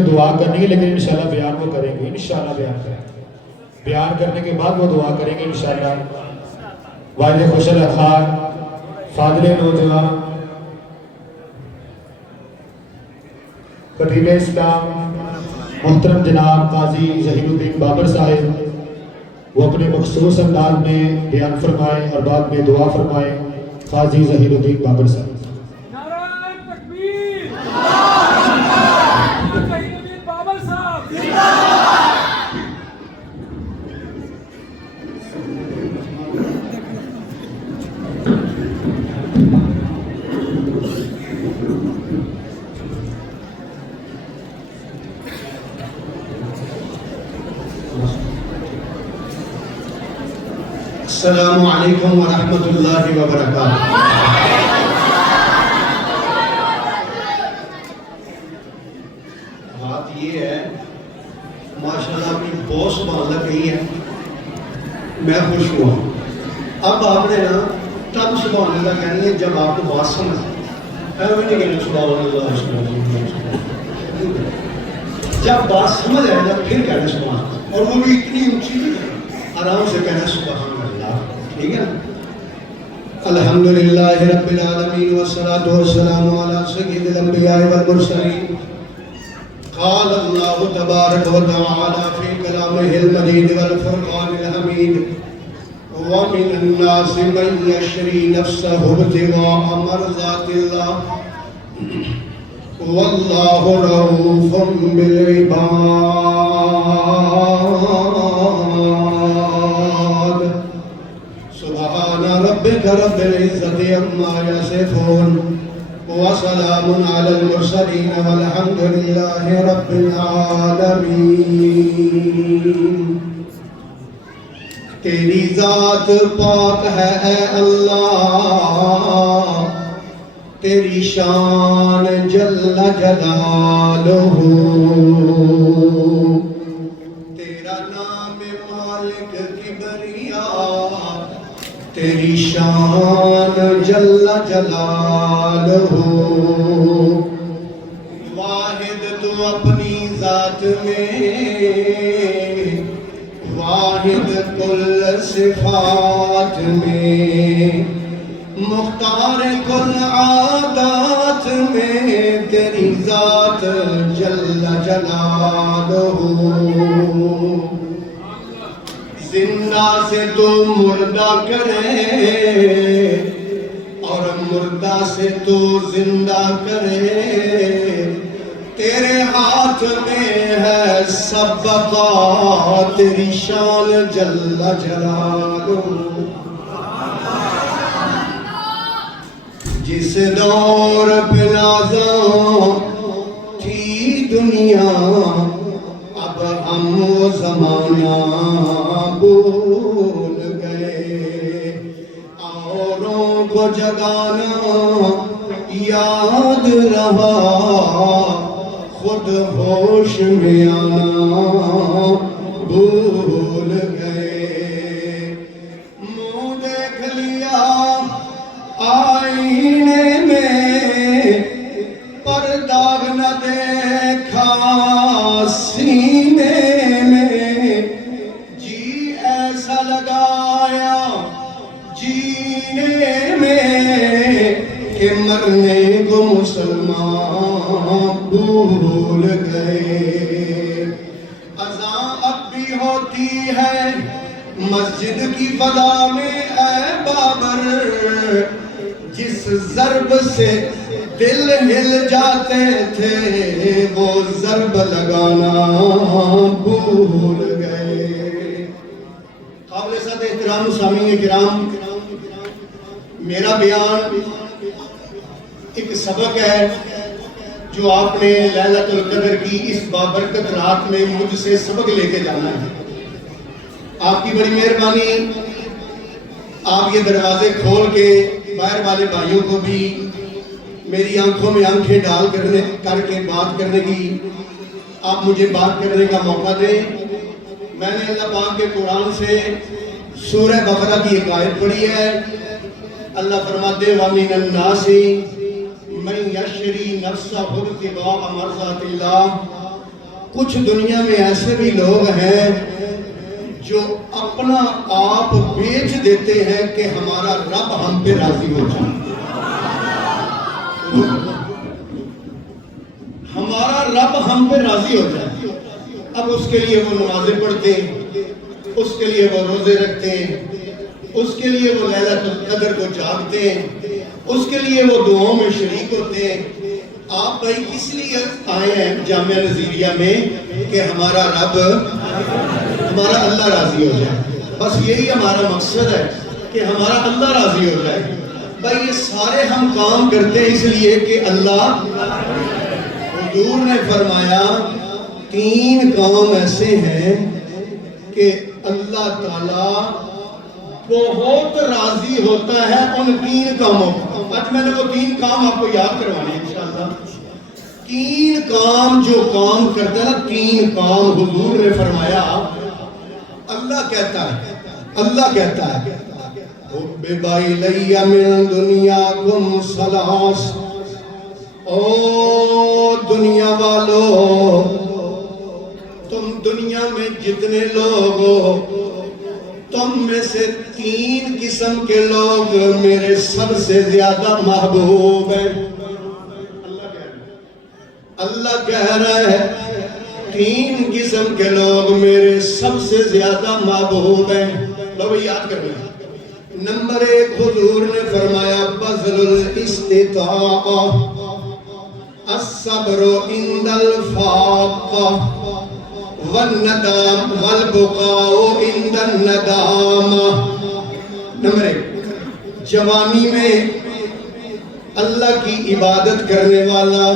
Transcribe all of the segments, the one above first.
نے دعا کرنی ہے لیکن انشاءاللہ بیان وہ کریں گے، انشاءاللہ بیان کریں گے، بیان کرنے کے بعد وہ دعا کریں گے انشاءاللہ۔ والد خوشل خان، فاضل نوجوان، خطیب اسلام محترم جناب قاضی ظہیر الدین بابر صاحب، وہ اپنے مخصوص انداز میں بیان فرمائیں اور بعد میں دعا فرمائیں۔ قاضی ظہیر الدین بابر صاحب۔ نعرہ تکبیر، ظہیر الدین بابر صاحب۔ السلام علیکم ورحمۃ اللہ وبرکاتہ۔ بات یہ ہے، ماشاءاللہ اپنی بہت سبحان اللہ کہی ہے، میں خوش ہوا۔ اب آپ نے نا تب سبحان اللہ کہنی ہے جب آپ کو بات سمجھ آئے، ایویں نہیں کہنا سبحان اللہ سبحان اللہ۔ جب بات سمجھ آئے گا پھر کہنا سبحان اللہ، اور وہ بھی اتنی اونچی نہیں ہے، آرام سے کہنا سبحان اللہ، ٹھیک ہے؟ الحمدللہ رب العالمین والصلاة والسلام علی سید الانبیاء والمرسلین۔ قال اللہ تبارک و تعالی فی کلامہ المجید والفرقان الحمید ومن الناس من یشری نفسہ ابتغاء مرضات اللہ واللہ رؤوف بالعباد۔ سبحان ربک رب العزت عما یصفون وسلام علی المرسلین والحمد للہ رب العالمین۔ تیری ذات پاک ہے اے اللہ، تیری شان جل جلالہ، تیرا نام مالک کبریا، تیری شان جل جلالہ۔ واحد تو اپنی ذات میں، واحد کل صفات میں، مختار کل عادات میں، تیری ذات جل جلالہ۔ زندہ سے تو مردہ کرے اور مردہ سے تو زندہ کرے، تیرے ہاتھ میں ہے سب بقا، تیری شان جل جلالہ۔ جس دور پہ نازاں تھی دنیا، اب ہم وہ زمانہ بھول گئے، اوروں کو جگانا یاد رہا، خود ہوش میں آنا بھول گئے۔ منہ دیکھ لیا آئینے میں، پر داغ نہ دیکھا سینے میں، جی ایسا لگایا جینے میں کہ مرنے کو مسلمان بھول گئے۔ اذان اب بھی ہوتی ہے مسجد کی فضا میں اے بابر، جس ضرب سے دل ہل جاتے تھے وہ ضرب لگانا بھول گئے۔ قابل صد احترام سامعین کرام، میرا بیان ایک سبق ہے جو آپ نے لیلۃ القدر کی اس بابرکت رات میں مجھ سے سبق لے کے جانا ہے۔ آپ کی بڑی مہربانی، آپ یہ دروازے کھول کے باہر والے بھائیوں کو بھی میری آنکھوں میں آنکھیں ڈال کر کے بات کرنے کی، آپ مجھے بات کرنے کا موقع دیں۔ میں نے اللہ پاک کے قرآن سے سورہ بقرہ کی ایک آیت پڑھی ہے۔ اللہ فرماتے ہیں وَمِنَ النَّاسِ مَن يَشْرِي نَفْسَهُ ابْتِغَاءَ مَرْضَاتِ اللَّهِ کچھ دنیا میں ایسے بھی لوگ ہیں جو اپنا آپ بیچ دیتے ہیں کہ ہمارا رب ہم پہ راضی ہو جائے. ہمارا رب ہم پہ راضی ہو جائے. اب اس کے لیے وہ نمازیں پڑھتے ہیں, اس کے لیے وہ روزے رکھتے ہیں, اس کے لیے وہ لیلۃ القدر کو جاگتے ہیں, اس کے لیے وہ دعاؤں میں شریک ہوتے ہیں. آپ بھائی کس لیے آئے ہیں جامعہ نظیریہ میں؟ کہ ہمارا رب, ہمارا اللہ راضی ہو جائے. بس یہی ہمارا مقصد ہے کہ ہمارا اللہ راضی ہو جائے. بھائی یہ سارے ہم کام کرتے ہیں اس لیے کہ اللہ, حضور نے فرمایا 3 کام ایسے ہیں کہ اللہ تعالیٰ بہت راضی ہوتا ہے ان 3 کاموں پر. آج میں نے وہ 3 کام آپ کو یاد کروانے ہیں انشاءاللہ. 3 کام جو کام کرتا ہے نا, 3 کام حضور نے فرمایا اللہ کہتا ہے, اللہ کہتا ہے حُبِّبَ إِلَيَّ مِن دُنْيَاكُمْ ثَلَاثٌ. او دنیا والو, تم دنیا میں جتنے لوگ ہو, تم میں سے 3 قسم کے لوگ میرے سب سے زیادہ محبوب ہیں. اللہ کہہ رہا ہے 3 قسم کے لوگ میرے سب سے زیادہ محبوب ہیں. لو یاد کر لیں. نمبر 1 حضور نے فرمایا بذل الاستطاعہ, الصبر عند الفاقہ, والندام والبقاء عند الندامہ. نمبر 1 جوانی میں اللہ کی عبادت کرنے والا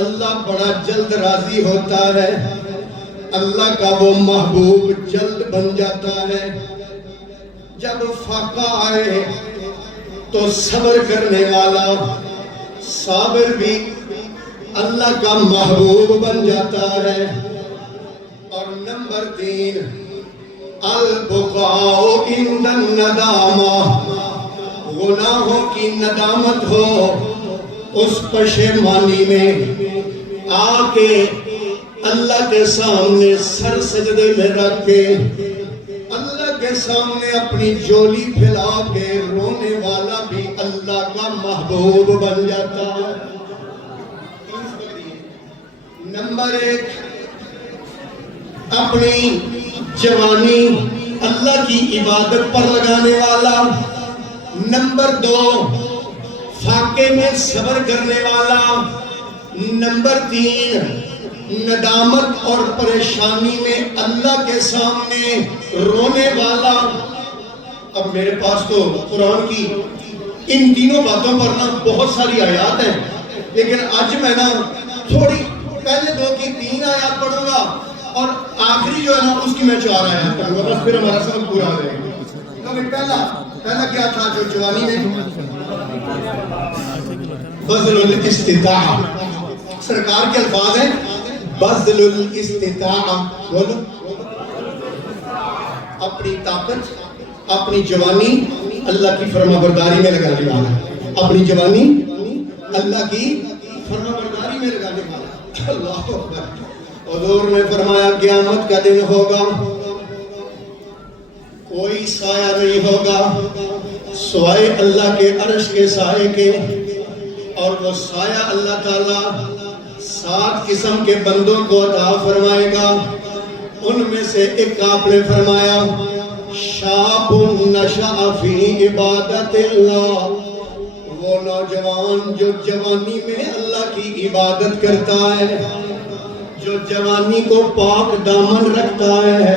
اللہ بڑا جلد راضی ہوتا ہے, اللہ کا وہ محبوب جلد بن جاتا ہے. جب فاقہ آئے تو صبر کرنے والا صابر بھی اللہ کا محبوب بن جاتا ہے. اور نمبر 3 البقاء عند الندامہ, گناہوں کی ندامت ہو, اس پشیمانی میں آ کے اللہ کے سامنے سر سجدے میں رکھ کے اللہ کے سامنے اپنی جولی پھیلا کے رونے والا بھی اللہ کا محبوب بن جاتا ہے. نمبر 1 اپنی جوانی اللہ کی عبادت پر لگانے والا. نمبر 2 فاقے میں صبر کرنے والا. نمبر 3 ندامت اور پریشانی میں اللہ کے سامنے رونے والا. اب میرے پاس تو قرآن کی ان تینوں باتوں پر نا بہت ساری آیات ہیں, لیکن آج میں نا تھوڑی پہلے 2 کی 3 آیات پڑھوں گا اور آخری جو ہے نا اس کی میں 4 آیات پڑھوں گا, بس پھر ہمارا سبق پورا ہو جائے گا. تو پہلا کیا تھا جو جوانی میں بذل الاستطاعہ, سرکار کے الفاظ ہیں بذل الاستطاعہ. بولو اپنی طاقت, اپنی جوانی اللہ کی فرما برداری میں لگانے والا, اپنی جوانی اللہ کی فرما برداری میں لگانے والا. اللہ اکبر. حضور نے فرمایا قیامت کا دن ہوگا, کوئی سایہ نہیں ہوگا سوائے اللہ کے عرش کے سائے کے, اور وہ سایہ اللہ تعالیٰ 7 قسم کے بندوں کو عطا فرمائے گا. ان میں سے ایک آپ نے فرمایا شاب نشأ فی عبادت اللہ, وہ نوجوان جو جوانی میں اللہ کی عبادت کرتا ہے, جو جوانی کو پاک دامن رکھتا ہے.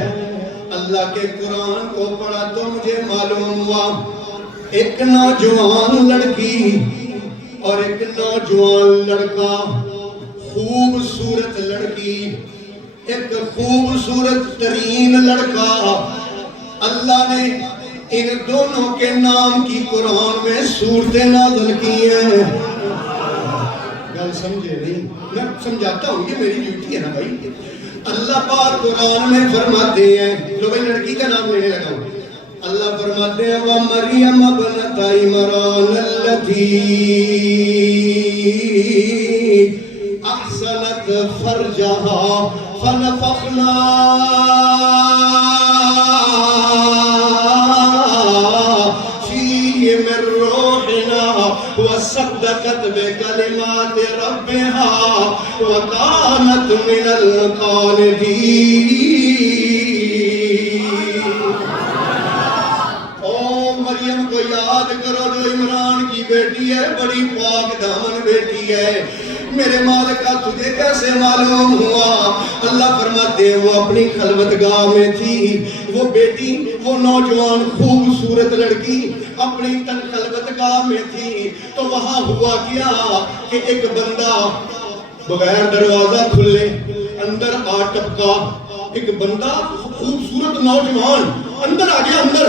اللہ کے قرآن کو پڑھا تو مجھے معلوم ہوا ایک نوجوان لڑکی اور ایک نوجوان لڑکا, خوبصورت لڑکی, ایک خوبصورت ترین لڑکا, اللہ نے ان دونوں کے نام کی قرآن میں صورتیں نازل کی ہیں. گل سمجھے نہیں؟ میں سمجھاتا ہوں, یہ میری ڈیوٹی ہے نا بھائی. اللہ پاک قرآن میں فرماتے ہیں, لو بھائی لڑکی کا نام لینے لگا ہوں, اللہ فرماتے ہیں وَمَرْيَمَ ابْنَتَ عِمْرَانَ الَّتِي أحسنت فرجها فنفخنا فيه من روحنا وصدقت بكلمات ربها وكانت من القانتين. او مریم کو یاد کرو جو عمران کی بیٹی ہے، بڑی پاک دامن بیٹی ہے. میرے مالک کا تجھے کیسے معلوم ہوا؟ اللہ فرماتے ہیں وہ اپنی خلوتگاہ میں تھی، وہ بیٹی، وہ نوجوان خوبصورت لڑکی اپنی تن خلوتگاہ میں تھی. تو وہاں ہوا کیا کہ ایک بندہ بغیر دروازہ کھلے اندر آ ٹپکا. ایک بندہ خوبصورت نوجوان اندر آ گیا. اندر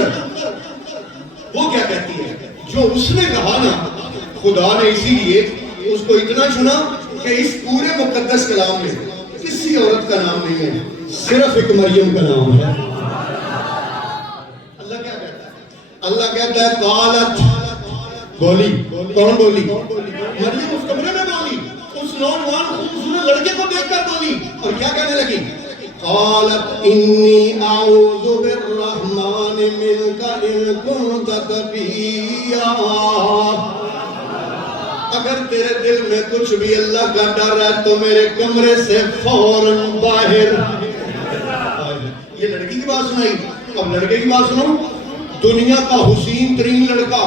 وہ کیا کہتی ہے؟ جو اس نے کہا نا، خدا نے اسی لیے اس کو اتنا چنا کہ اس پورے مقدس کلام میں کسی عورت کا نام نہیں ہے، صرف ایک مریم کا نام ہے. اللہ کیا کہتا ہے؟ اللہ کہتا ہے قالت، بولی. کون بولی؟ مریم اس کمرے میں بولی، اس نوجوان خوبصورت لڑکے کو دیکھ کر بولی اور کیا کہنے لگی؟ قالت انی اعوذ بالرحمن منک ان کنت تقیا. اگر تیرے دل میں کچھ بھی اللہ کا ڈر ہے تو میرے کمرے سے فوراً باہر. یہ لڑکی کی بات سنائی. اب لڑکے کی بات سنو. دنیا کا حسین ترین لڑکا،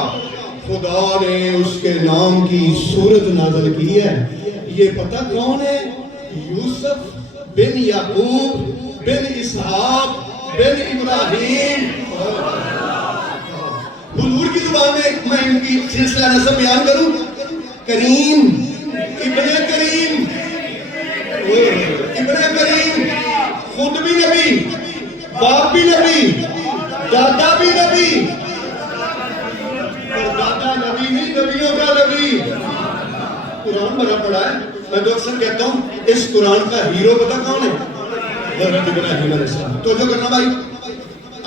خدا نے اس کے نام کی سورت نازل کی ہے. یہ پتہ کون ہے؟ یوسف بن یعقوب بن اسحاق بن ابراہیم. حضور کی زبان میں ان کی سلسلہ نسب بیان کروں. کریم، ابن کریم، ابن کریم، خود بھی نبی، باپ بھی نبی، دادا بھی نبی. اور دادا نبی نہیں، نبیوں کا نبی. قرآن بڑا پڑھا ہے. میں تو اکثر کہتا ہوں اس قرآن کا ہیرو پتہ کون ہے؟ حضرت ابراہیم علیہ السلام. تو جو کرنا بھائی،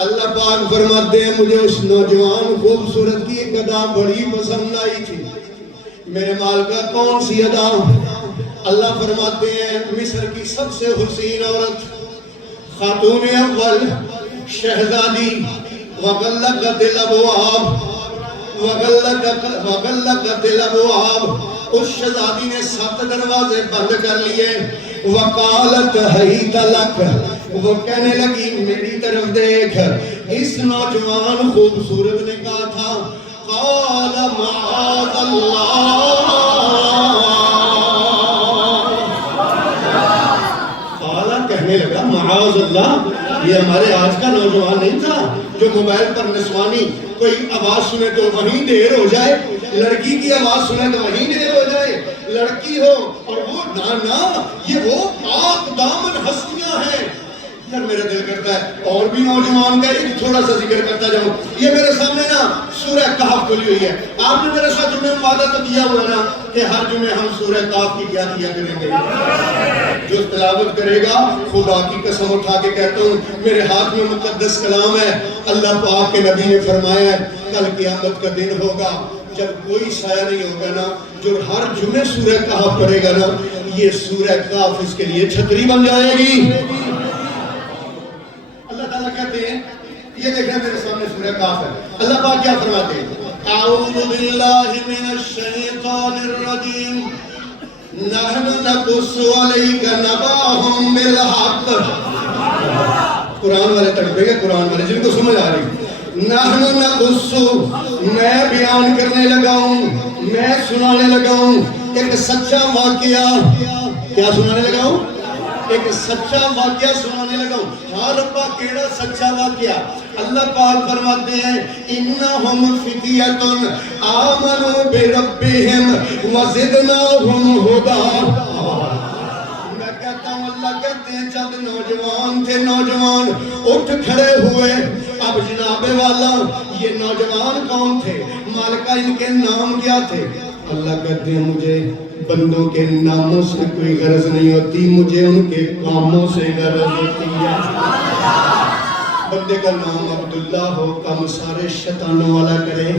اللہ پاک فرماتے ہیں مجھے اس نوجوان خوبصورت کی ایک ادا بڑی پسند آئی تھی. میرے مالکہ کون سی ادا؟ اللہ فرماتے ہیں مصر کی سب سے حسین عورت، خاتون اول، شہزادی، وغلقت الابواب، وغلقت الابواب. اس شہزادی نے 7 دروازے بند کر لیے. وقالت حیت لک، وہ کہنے لگی میری طرف دیکھ. اس نوجوان خوبصورت نے کہا تھا قال معاذ اللہ. قال کہنے لگا معاذ اللہ. یہ ہمارے آج کا نوجوان نہیں تھا جو موبائل پر نسوانی کوئی آواز سنے تو وہیں دیر ہو جائے، لڑکی کی آواز سنے تو وہیں دیر ہو جائے. لڑکی ہو اور وہ نانا، یہ وہ پاک دامن ہستیاں ہیں. یار میرا دل کرتا ہے اور بھی نوجوان کا ایک تھوڑا سا ذکر کرتا جاؤں. یہ میرے سامنے نا سورہ کہف کھلی ہوئی ہے. آپ نے میرے ساتھ جمعے میں وعدہ تو کیا ہوا نا کہ ہر جمعے ہم سورہ کہف کی کیا کریں گے. جو تلاوت کرے گا خدا کی قسم اٹھا کے کہتا ہوں میرے ہاتھ میں مقدس کلام ہے. اللہ پاک کے نبی نے فرمایا ہے کل قیامت کا دن ہوگا جب کوئی سایہ نہیں ہوگا نا، جو ہر جمعے سورہ کہف پڑھے گا نا، یہ سورہ کہف اس کے لیے چھتری بن جائے گی. اللہ تعالیٰ کہتے ہیں، یہ دیکھیں میرے سامنے سورہ کہف ہے. اللہ پاک کیا فرماتے ہیں؟ اعوذ باللہ من الشیطان الرجیم نحن نقص علیک نبأہم بالحق. قرآن والے تڑپے گے، قرآن والے جن کو سمجھ آ رہی. نحن نقص، میں بیان کرنے لگا ہوں، میں سنانے لگا ہوں ایک سچا واقعہ. کیا سنانے لگا ہوں؟ ایک سچا واقعہ سنانے لگا ہوں. ہاں ربا کیڑا سچا واقعہ؟ اللہ پاک فرماتے ہیں انہم فتیۃ آمنوا بربہم وزدناہم ہدی. میں کہتا ہوں اللہ کہتے ہیں چند نوجوان تھے، نوجوان اٹھ کھڑے ہوئے. اب جناب والا یہ نوجوان کون تھے؟ مالکہ ان کے نام کیا تھے؟ اللہ کہتے ہیں مجھے بندوں کے ناموں سے کوئی غرض نہیں ہوتی، مجھے ان کے کاموں سے غرض ہوتی ہے. بندے کا نام عبداللہ ہو کم سارے شیطانوں والا کرے،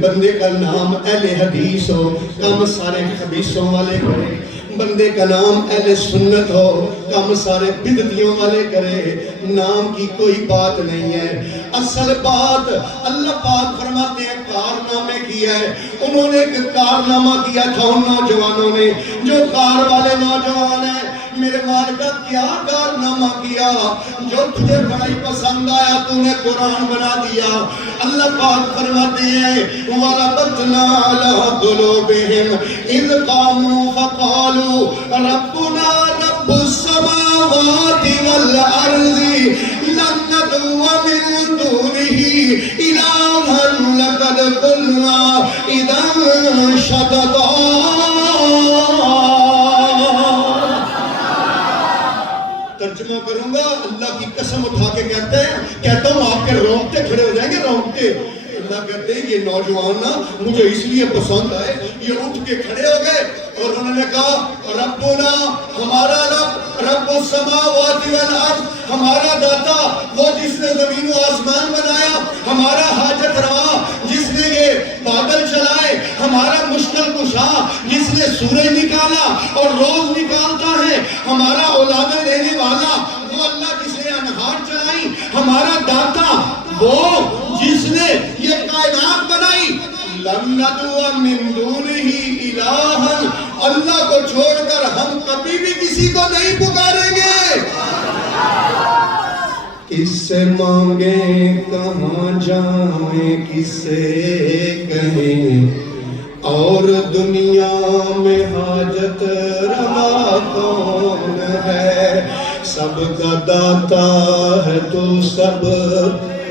بندے کا نام اہل حدیث ہو کم سارے خبیثوں والے کرے. بندے کا نام اہل سنت ہو، کم سارے بدعتیوں والے کرے، نام کی کوئی بات نہیں ہے۔ اصل بات اللہ پاک فرماتے ہیں کارنامے کیا ہے۔ انہوں نے ایک کارنامہ کیا تھا ان نوجوانوں نے، جو کار والے نوجوان ہیں، میرے مال کا کیا کارنامہ کیا؟ جو تجھے بڑا ہی پسند آیا تو نے قرآن بنا دیا۔ اللہ پاک فرماتے ہیں وَرَبَطْنَا عَلَىٰ قُلُوبِهِمْ إِذْ قَامُوا فَقَالُوا رَبُّنَا رَبُّ السَّمَاوَاتِ وَالْأَرْضِ لَن نَّدْعُوَ مِن دُونِهِ إِلَٰهًا لَّقَدْ قُلْنَا إِذًا شَطَطًا۔ ترجمہ کروں گا، اللہ کی قسم اٹھا کے کہتا ہوں آپ کے رونگٹے کھڑے ہو جائیں گے، رونگٹے۔ اللہ کہتے ہیں یہ نوجوان نا مجھے اس لیے پسند آئے، یہ اٹھ کے کھڑے ہو گئے اور انہوں نے کہا ربنا، ہمارا رب، رب السماوات والارض، ہمارا داتا، وہ جس نے زمین و آسمان بنایا، ہمارا حاجت روا جس نے یہ بادل چلائے، ہمارا مشکل کشا جس نے سورج نکالا اور روز نکالتا ہے، ہمارا اولادیں دینے والا وہ اللہ جس نے انہار چلائی، ہمارا داتا وہ جس نے یہ کائنات بنائی، لَن نَّدْعُوَ مِن دُونِهِ إِلَٰهًا، اللہ کو چھوڑ کر ہم کبھی بھی کسی کو نہیں پکاریں گے۔ کس سے مانگیں کہاں جائیں کس سے کہیں، اور دنیا میں حاجت روا کون ہے؟ سب کا داتا ہے تو، سب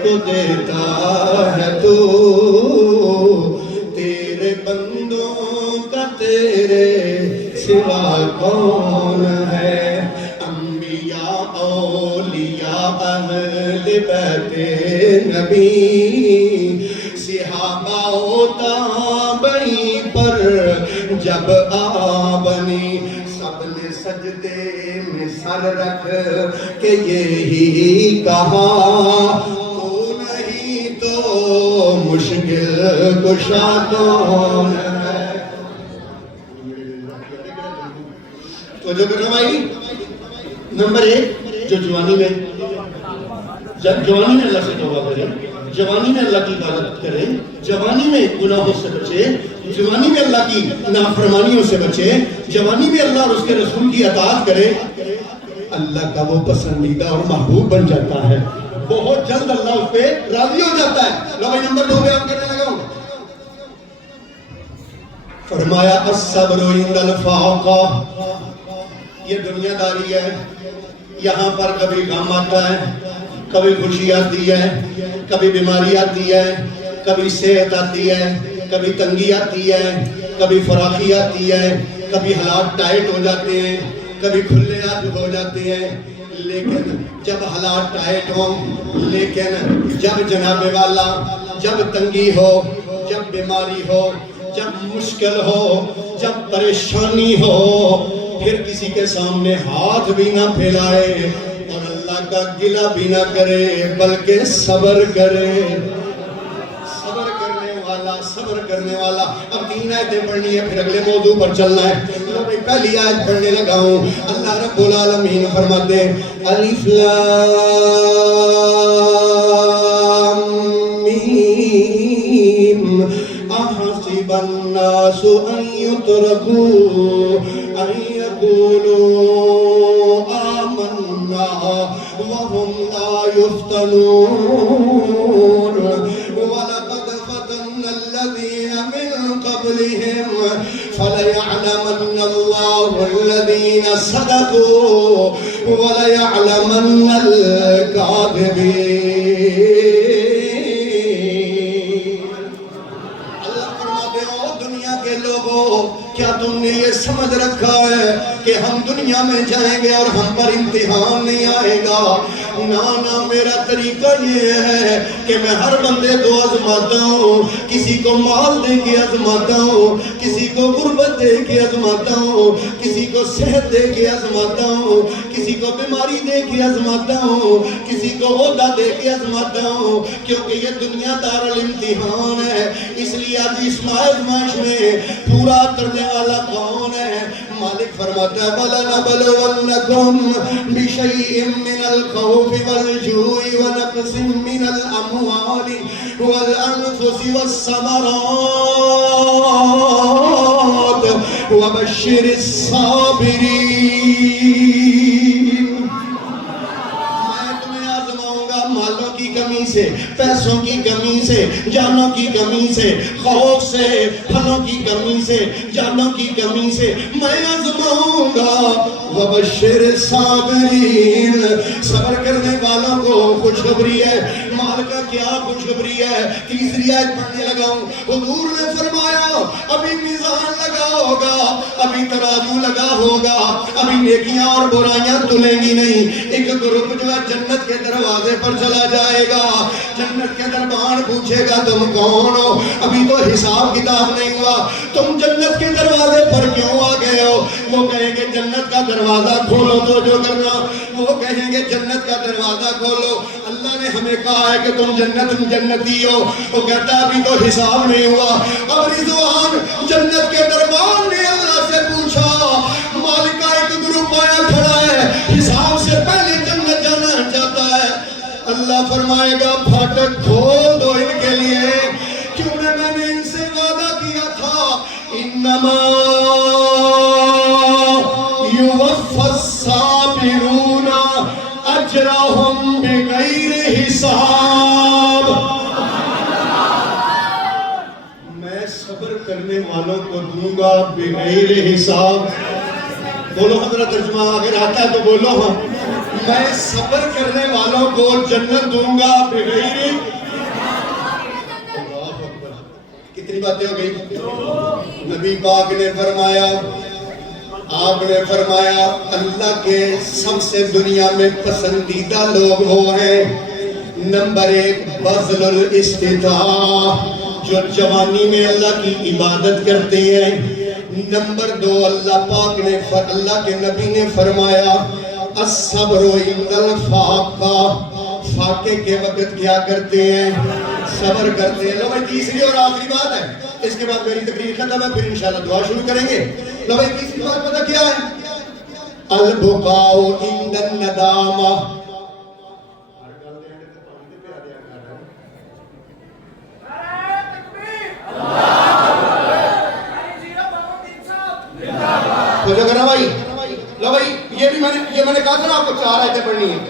کو دیتا ہے تو، تیرے بندوں کا تیرے سوا کون ہے؟ انبیاء اولیاء اہل بیت نبی، صحابہ و تابعین پر جب آ بنی، سب نے سجدے میں سر رکھ کے یہی کہا تو نہیں تو مشکل کشا کون ہے؟ تو جو کرنا بھائی نمبر ایک، جو جوانی میں اللہ سے توبہ کرے، جوانی میں اللہ کی عبادت کرے، جوانی میں گناہوں سے بچے، جوانی میں اللہ کی نافرمانیوں سے بچے، جوانی میں اللہ اور اس کے رسول کی اطاعت کرے، اللہ کا وہ پسندیدہ اور محبوب بن جاتا ہے، بہت جلد اللہ اس پہ راضی ہو جاتا ہے۔ لو بھائی نمبر 2 بیان کرنے لگا ہوں۔ فرمایا الصبر عند الفاقہ، یہ دنیا داری ہے، یہاں پر کبھی غم آتا ہے، کبھی خوشی آتی ہے، کبھی بیماری آتی ہے، کبھی صحت آتی ہے، کبھی تنگی آتی ہے، کبھی فراخی آتی ہے، کبھی حالات ٹائٹ ہو جاتے ہیں، کبھی کھلے ہاتھ ہو جاتے ہیں، لیکن جب حالات ٹائٹ ہوں، لیکن جب جناب والا، جب تنگی ہو، جب بیماری ہو، جب مشکل ہو، جب پریشانی ہو، پھر کسی کے سامنے ہاتھ بھی نہ پھیلائے اور اللہ کا گلہ بھی نہ کرے، بلکہ صبر کرے۔ صبر کرنے والا۔ اب 3 آیتیں پڑھنی ہے، پھر اگلے موضوع پر چلنا ہے۔ پہلی آیت پڑھنے لگا ہوں۔ اللہ رب العالمین فرماتے ہیں الف لام میم احسب الناس ان يتركوا ان يقولوا آمنا وهم لا يفتنون ولقد فتنا الذين من قبلهم فليعلمن الله الذين صدقوا وليعلمن الكاذبين۔ اللہ فرماتے ہو دنیا کے لوگوں، کیا تم نے یہ سمجھ رکھا ہے کہ ہم دنیا میں جائیں گے اور ہم پر امتحان نہیں آئے گا؟ نا میرا طریقہ یہ ہے کہ میں ہر بندے کو آزماتا ہوں، کسی کو مال دے کے آزماتا ہوں، کسی کو غربت دے کے آزماتا ہوں، کسی کو صحت دے کے آزماتا ہوں، کسی کو بیماری دے کے آزماتا ہوں، کسی کو عہدہ دے کے آزماتا ہوں، کیونکہ یہ دنیا دار الامتحان ہے۔ اس لیے آج اس آزمائش میں پورا کرنے والا والا کون ہے؟ مالک فرماتا ہے وَلَنَبْلُوَنَّكُمْ بِشَيْءٍ مِّنَ الْخَوْفِ وَالْجُوعِ وَنَقْصٍ مِّنَ الْأَمْوَالِ وَالْأَنفُسِ وَالثَّمَرَاتِ وَبَشِّرِ الصَّابِرِينَ۔ میں تمہیں آزماؤں گا مالوں کی کمی سے، پیسوں کی کمی سے، جانوں کی کمی سے، خوف سے، پھلوں کی کمی سے، جانوں کی کمی سے میں آزماؤں گا۔ وَبَشِّرِ الصَّابِرِينَ، صبر کرنے والوں کو خوشخبری ہے۔ مال کا کیا خوشخبری ہے؟ تیسری آیت پڑھنے لگا ہوں۔ حضور نے فرمایا ابھی میزان لگا ہوگا، ابھی ترازو لگا ہوگا، ابھی نیکیاں اور برائیاں تلیں گی نہیں۔ ایک گروپ جو ہے جنت کے دروازے پر چلا جائے گا، جنت کے دربان پوچھے گا تم کون ہو؟ ابھی تو حساب کتاب نہیں ہوا، تم جنت کے دروازے پر کیوں آ گئے ہو؟ وہ کہیں گے جنت کا دروازہ کھولو تو جو کرنا، وہ کہیں گے جنت کا دروازہ کھولو۔ اللہ نے ہمیں کہا ہے کہ تم جنتی ہو، وہ کہتا ہے ابھی تو حساب نہیں ہوا۔ اب رضوان جنت کے دربان نے اللہ سے پوچھا، مالک کا ایک گروپ آیا کھڑا ہے، حساب سے پہلے جنت جانا چاہتا ہے۔ اللہ فرمائے گا پھاٹک کھول دو ان کے لیے، کیوں نے میں نے ان سے وعدہ کیا تھا انما یوفی الصابرون اجرہم بغیر حساب۔ میں صبر کرنے والوں کو دوں گا بغیر حساب۔ بولو حضرت ترجمہ اگر آتا ہے تو بولو ہاں۔ میں صبر کرنے والوں کو جنت دوں گا بغیر۔ اللہ اکبر، کتنی باتیں ہو گئی؟ نبی پاک نے فرمایا، آپ نے فرمایا اللہ کے سب سے دنیا میں پسندیدہ لوگ وہ ہیں، نمبر 1 بذل الاستطاع، جو جوانی میں اللہ کی عبادت کرتے ہیں۔ نمبر 2 اللہ پاک نے اللہ کے نبی نے فرمایا الصبر عند الفاقہ، فاقے کے وقت کیا کرتے ہیں؟ صبر کرتے ہیں۔ لو بھائی تیسری اور آخری بات ہے، اس کے بعد میری تقریر ختم ہے، پھر انشاءاللہ دعا شروع کریں گے۔ لو بھائی تیسری بات پتہ کیا ہے؟ البقاء عند الندامہ۔ تو جو کرنا بھائی، لو بھائی یہ میں نے کہا تھا نا آپ کو 4 آیتیں پڑھنی ہیں۔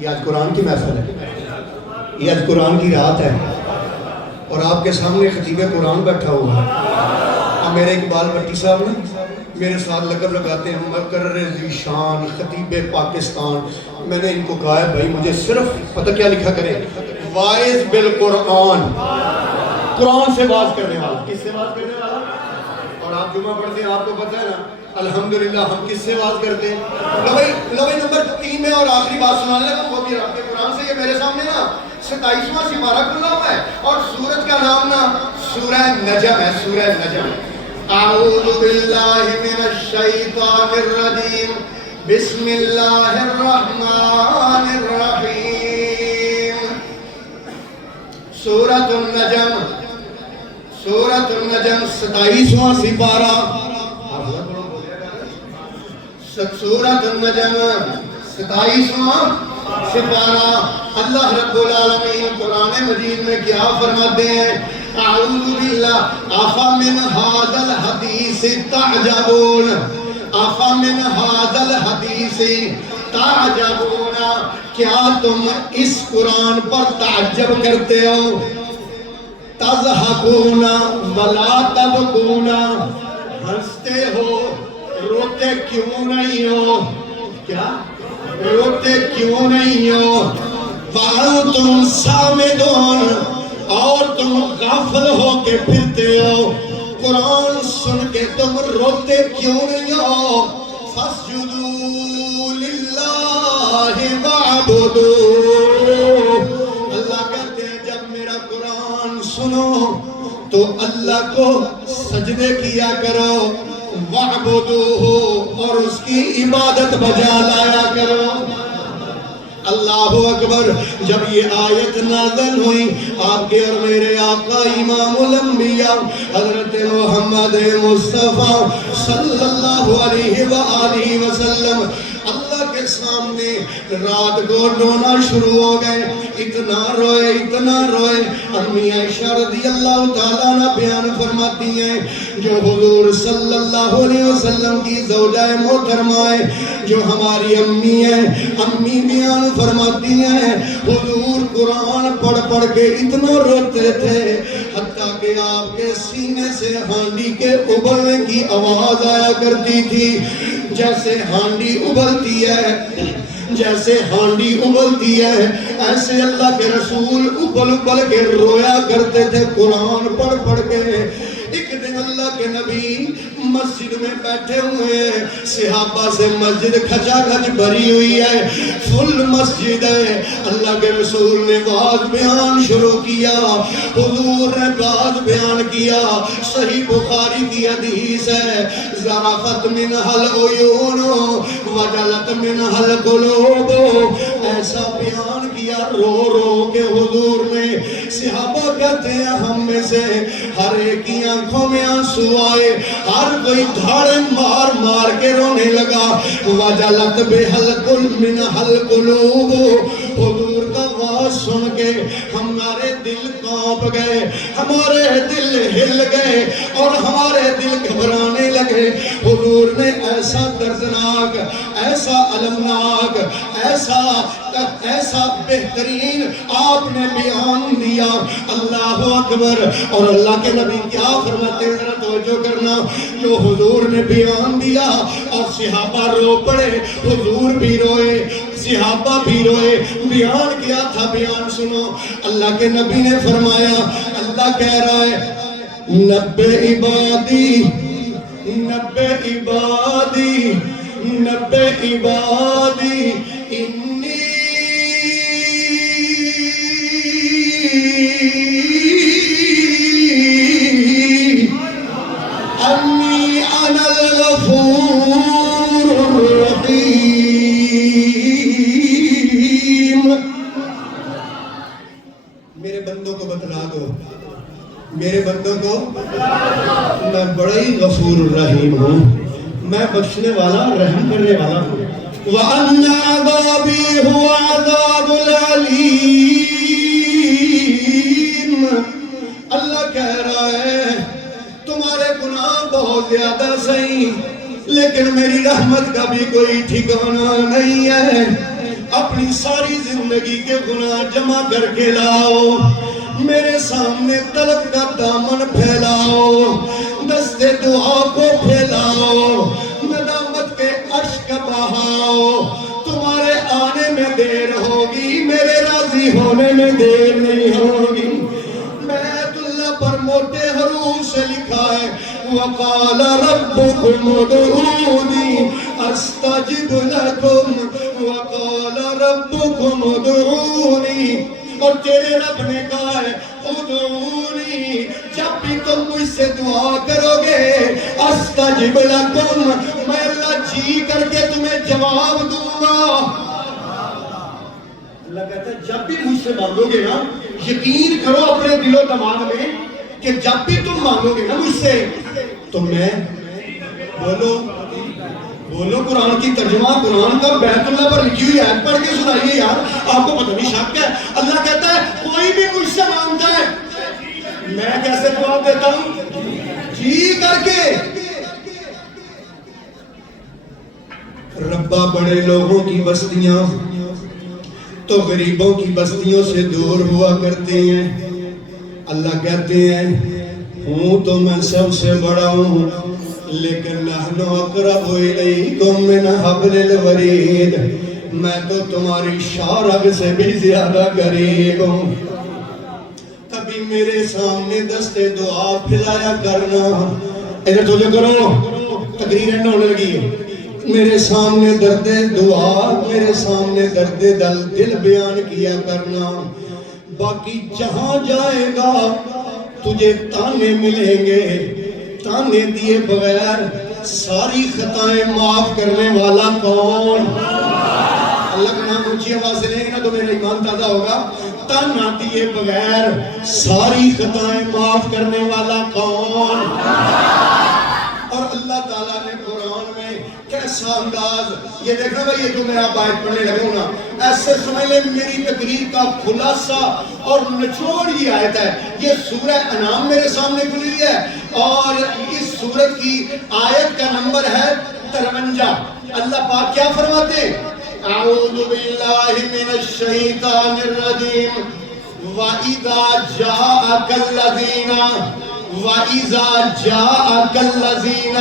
یہ آج قرآن کی محفل ہے، یہ آج قرآن کی رات ہے، اور آپ کے سامنے خطیب قرآن بیٹھا ہوا ہے۔ اب میرے اقبال بٹی صاحب نے میرے ساتھ لقب لگاتے ہیں مقرر ذیشان خطیب پاکستان۔ میں نے ان کو کہا ہے بھائی مجھے صرف پتہ کیا لکھا کرے، وائز بالقرآن، قرآن سے واز کرنے والا۔ کس سے واز کرنے والا؟ اور آپ جمعہ پڑھتے ہیں، آپ کو پتہ ہے نا الحمدللہ ہم کس سے واز کرتے ہیں؟ لو بھائی نمبر 3 میں اور آخری بات سنانے لگا، وہ بھی رب کے قرآن سے۔ یہ میرے سامنے نا 27واں سپارہ کھلا ہوا ہے، اور سورت کا نام نا سورہ نجم ہے، سورہ نجم۔ اعوذ باللہ من الشیطان الرجیم، بسم اللہ الرحمن الرحیم۔ سورۃ النجم، سورۃ النجم 27واں سپارہ، سورۃ النجم 27واں سپارہ۔ اللہ رب العالمین قرآن مجید میں کیا فرماتے ہیں؟ اعوذ باللہ افمن ھذا الحدیث تعجبون، افمن ھذا الحدیث تعجبون، کیا تم اس قرآن پر تعجب کرتے ہو؟ تضحکون ولا تبکون، ہنستے ہو روتے کیوں نہیں ہو؟ کیا روتے کیوں نہیں ہو؟ وَأَنْتُمْ سَامِدُونَ، اور تم غافل ہو کے پھرتے ہو، قرآن سن کے تم روتے کیوں نہیں ہو؟ فَاسْجُدُوا لِلَّهِ وَاعْبُدُوا، اللہ کہتے ہیں جب میرا قرآن سنو تو اللہ کو سجدے کیا کرو، وَاعْبُدُوهُ، اور اس کی عبادت بجا لایا کرو۔ اللہ اکبر. جب یہ آیت نازل ہوئی آپ کے اور میرے آقا امام الانبیاء حضرت محمد مصطفیٰ صلی اللہ علیہ وآلہ وسلم اللہ کے سامنے رات کو رونا شروع ہو گئے. اتنا روئے. امی عائشہ رضی اللہ تعالیٰ عنہ بیان فرماتی ہیں جو حضور صلی اللہ علیہ وسلم کی زوجہ محترمہ ہے, جو ہماری امی ہیں, امی بیان فرماتی ہیں حضور قرآن پڑھ کے اتنا روتے تھے حتیٰ کہ آپ کے سینے سے ہانڈی کے ابلنے کی آواز آیا کرتی تھی. جیسے ہانڈی ابلتی ہے ایسے اللہ کے رسول ابل کے رویا کرتے تھے قرآن پڑھ کے. ایک دن اللہ کے نبی مسجد میں بیٹھے ہوئے ہیں, صحابہ سے مسجد کھچا کھچ بھری ہوئی ہے, فل مسجد ہے. اللہ کے رسول نے واعظ بیان شروع کیا, حضور نے واعظ بیان کیا. صحیح بخاری کی حدیث ہے, ذرافت منها العیون وجلت منها القلوب. ایسا بیان کیا رو کے حضور نے. صحابہ کہتے ہیں ہم میں سے ہر ایک کی آنکھوں میں آنسو آئے, ہر کوئی دھاڑے مار کے رونے لگا. وجلت منها القلوب. حضور کا واعظ سن کے ہمارے دل کانپ گئے, ہمارے دل ہل گئے اور ہمارے دل گھبرانے لگے. حضور نے ایسا دردناک, ایسا المناک, ایسا بہترین آپ نے بیان دیا. اللہ اکبر. اور اللہ کے نبی کیا فرماتے ہیں ذرا توجہ کرنا, جو حضور نے بیان دیا اور صحابہ رو پڑے, حضور بھی روئے, صحابہ بھی روئے. بیان کیا تھا, بیان سنو. اللہ کے نبی نے فرمایا, اللہ کہہ رہا ہے نبے عبادی انی انا الغفور الرحیم. میرے بندوں کو بتلا دو, میرے بندوں کو میں بڑا ہی غفور الرحیم ہوں, میں بخشنے والا, رحم کرنے والا ہوں. وَأَنَّ عَذَابِي هُوَ عَذَابُ الْعَلِيمِ. اللہ کہہ رہا ہے تمہارے گناہ بہت زیادہ صحیح لیکن میری رحمت کا بھی کوئی ٹھکانہ نہیں ہے. اپنی ساری زندگی کے گناہ جمع کر کے لاؤ, میرے سامنے طلب کا دامن پھیلاؤ, دستے دعا کو پھیلاؤ, ندامت کے اشک بہاؤ. تمہارے آنے میں دیر ہوگی, میرے راضی ہونے میں دیر نہیں ہوگی. بیت اللہ پر موٹے حروف سے لکھا ہے وَقَالَ رَبُّكُمُ ادْعُونِي أَسْتَجِبْ لَكُمْ. وَقَالَ رَبُّكُمُ ادْعُونِي, اور تیرے رب نے کہا ہے ادعونی, جب بھی تم مجھ سے دعا کرو گے استجب لکم, میں اللہ جی کر کے تمہیں جواب دوں گا. اللہ کہتا ہے جب بھی مجھ سے مانگو گے نا, یقین کرو اپنے دل و دماغ میں کہ جب بھی تم مانگو گے نا مجھ سے تو میں بولو قرآن کی ترجمہ, قرآن کا بیت اللہ پر لکھی ہوئی آیت پڑھ کے سنائیے یار, آپ کو پتہ نہیں شک ہے. اللہ کہتا ہے کوئی بھی مجھ سے مانگتا ہے, میں کیسے جواب دیتا ہوں, جی کر کے. ربا بڑے لوگوں کی بستیاں تو غریبوں کی بستیوں سے دور ہوا کرتے ہیں. اللہ کہتے ہیں ہوں تو میں سب سے بڑا ہوں لیکن نحن اقرب الیکم من حبل الورید, میں تو تمہاری شارب سے بھی زیادہ قریب ہوں. کبھی میرے سامنے دستے دعا پھیلایا کرنا. ادھر توجہ کرو, تقریر اینڈ ہونے لگی ہے. میرے سامنے درد دعا, میرے سامنے درد دل بیان کیا کرنا. باقی جہاں جائے گا تجھے تانے ملیں گے, تانے دیے بغیر ساری خطائیں معاف کرنے والا کون؟ اللہ کا نام اونچی آواز سے نہیں نا تو میرا ایمان تازہ ہوگا. تنہا دیے بغیر ساری خطائیں معاف کرنے والا کون؟ اور اللہ تعالیٰ نے قرآن میں کیسا انداز, یہ دیکھنا بھائی, یہ جو میں آپ آیت پڑھنے لگے ہوں نا, ایسے سمجھ لیں میری تقریر کا خلاصہ اور نچوڑ یہ آیت ہے. یہ سورہ انعام میرے سامنے کھلی ہے اور اس سورت کی آیت کا نمبر ہے 53. اللہ پاک کیا فرماتے ہیں؟ اعوذ باللہ من الشیطان الرجیم وَإِذَا جَاءَكَ الَّذِينَ وَإِذَا جَاءَكَ الَّذِينَ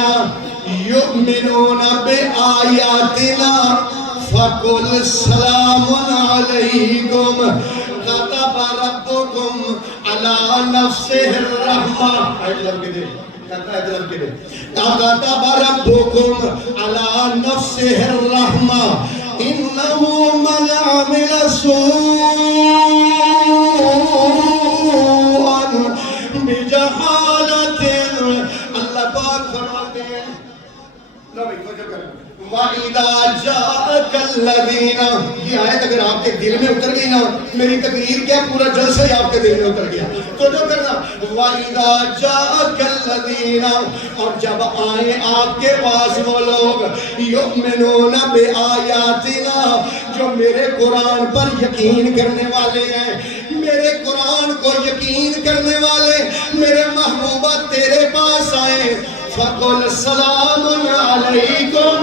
يُؤْمِنُونَ بِآيَاتِنَا فَقُلْ سَلَامٌ عَلَيْكُمْ كَتَبَ رَبُّكُمْ عَلَى نَفْسِهِ الرَّحْمَةَ. كَتَبَ رَبُّكُمْ عَلَى نَفْسِهِ الرَّحْمَةَ إِنَّهُ مَنْ عَمِلَ سُوءًا بِجَهَالَةٍ. اللہ پاک فرماتے ہیں وَإِذَا جَاءَكَ الَّذِينَ, یہ آیت اگر آپ کے دل میں اتر گئی نا, میری تقریر کیا پورا جلسہ ہی آپ کے دل میں اتر گیا. تو جو کرنا وَإِذَا جَاءَكَ الَّذِينَ, اور جب آئیں آپ کے پاس وہ لوگ يُؤْمِنُونَ بِآيَاتِنَا, جو میرے قرآن پر یقین کرنے والے ہیں, میرے قرآن کو یقین کرنے والے میرے محبوبہ تیرے پاس آئیں, فَقُلْ سَلَامٌ عَلَيْكُمْ.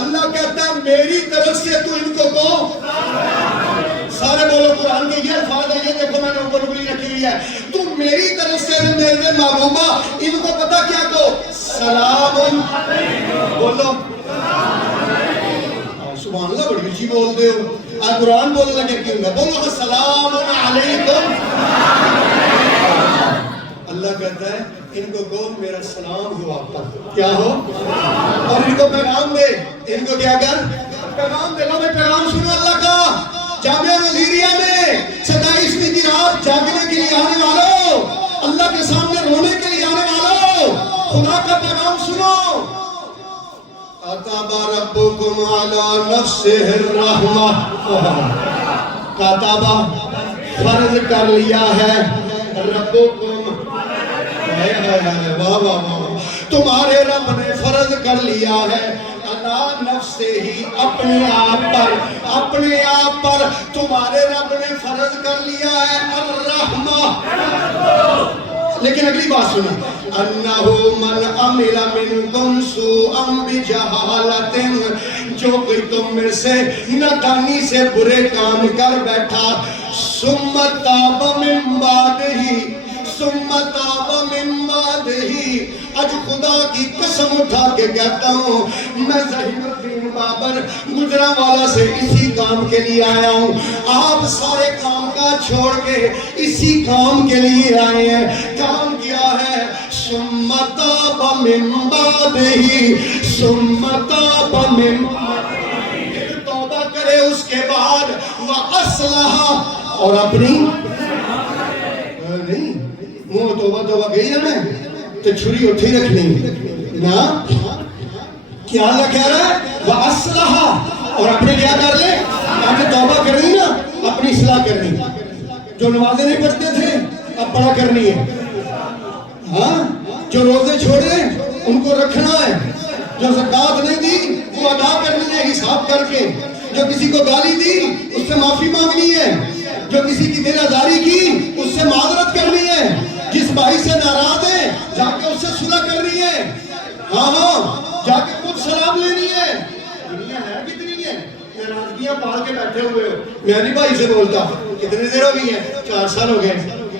اللہ کہتا ہے میری طرف سے تو ان کو کہو, سارے بولو قرآن کے یہ الفاظ ہے, یہ دیکھو میں نے اوپر انگلی رکھی ہوئی ہے, تو میری طرف سے میرے محبوبہ ان کو پتہ کیا کہو, سلام بولو. سبحان اللہ, بڑی اچھی بولتے ہو, آج قرآن بولنے لگے کیوں گا, بولو سلام علیکم. اللہ کہتا ہے ان کو کہو میرا سلام ہو آپ پر, کیا ہو, اور ان کو پیغام دے, ان کو کیا کر پیغام دے. لو میں پیغام سنو اللہ کا. جامعہ نظیریہ میں 27ویں کی رات جاگنے کے لیے آنے والوں, اللہ کے سامنے رونے کے لیے آنے والوں, خدا کا پیغام سنو. کتب ربکم علی نفسہ الرحمہ, کتب فرض کر لیا ہے, ربکم واہ واہ واہ, تمہارے رب نے فرض کر لیا ہے, علی نفسہ ہی, اپنے آپ پر, اپنے آپ پر تمہارے رب نے فرض کر لیا ہے الرحمہ. لیکن اگلی بات سنیں, انہو من عمل منکم سوءا بجہالۃ, جو کوئی تم میں سے نادانی سے برے کام کر بیٹھا, ثم تاب من بعدہ, ثم تاب من بعدہ, آج خدا کی قسم اٹھا کے کہتا ہوں میں ظہیر الدین بابر گجرانوالہ سے اسی کام کے لیے آیا ہوں. آپ سارے کام کا چھوڑ کے اسی کام کے لیے آئے ہیں. کام کیا ہے, ثم تاب من بعدہ, ثم تاب من بعدہ, توبہ کرے اس کے بعد, وَأَصْلَحَ, اور اپنی نہیں منہ توبہ توبہ گئی جانا تو چھری اٹھی رکھنی نا. کیا اللہ کہہ رہا ہے, وَأَصْلَحَ, اور اپنے کیا کر لے, آگے توبہ کرنی نا, اپنی اصلاح کرنی. جو نمازیں نہیں پڑھتے تھے اب پڑھا کرنی ہے, ہاں, جو روزے چھوڑے ان کو رکھنا ہے, جو زکوٰۃ نہیں دی وہ ادا کرنی ہے حساب کر کے, جو کسی کو گالی دی اس سے معافی مانگنی ہے, جو کسی کی دل آزاری کی اس سے معذرت کرنی ہے, جس بھائی سے ناراض ہے جا کے اس سے صلح کرنی ہے, ہاں ہاں, جا کے خود سلام لینی ہے. دنیا ہے کتنی ہے, ناراضگیاں پال کے بیٹھے ہوئے ہو. میں نہیں بھائی سے بولتا, کتنے دیر ہو گئی ہیں, 4 سال ہو گئے.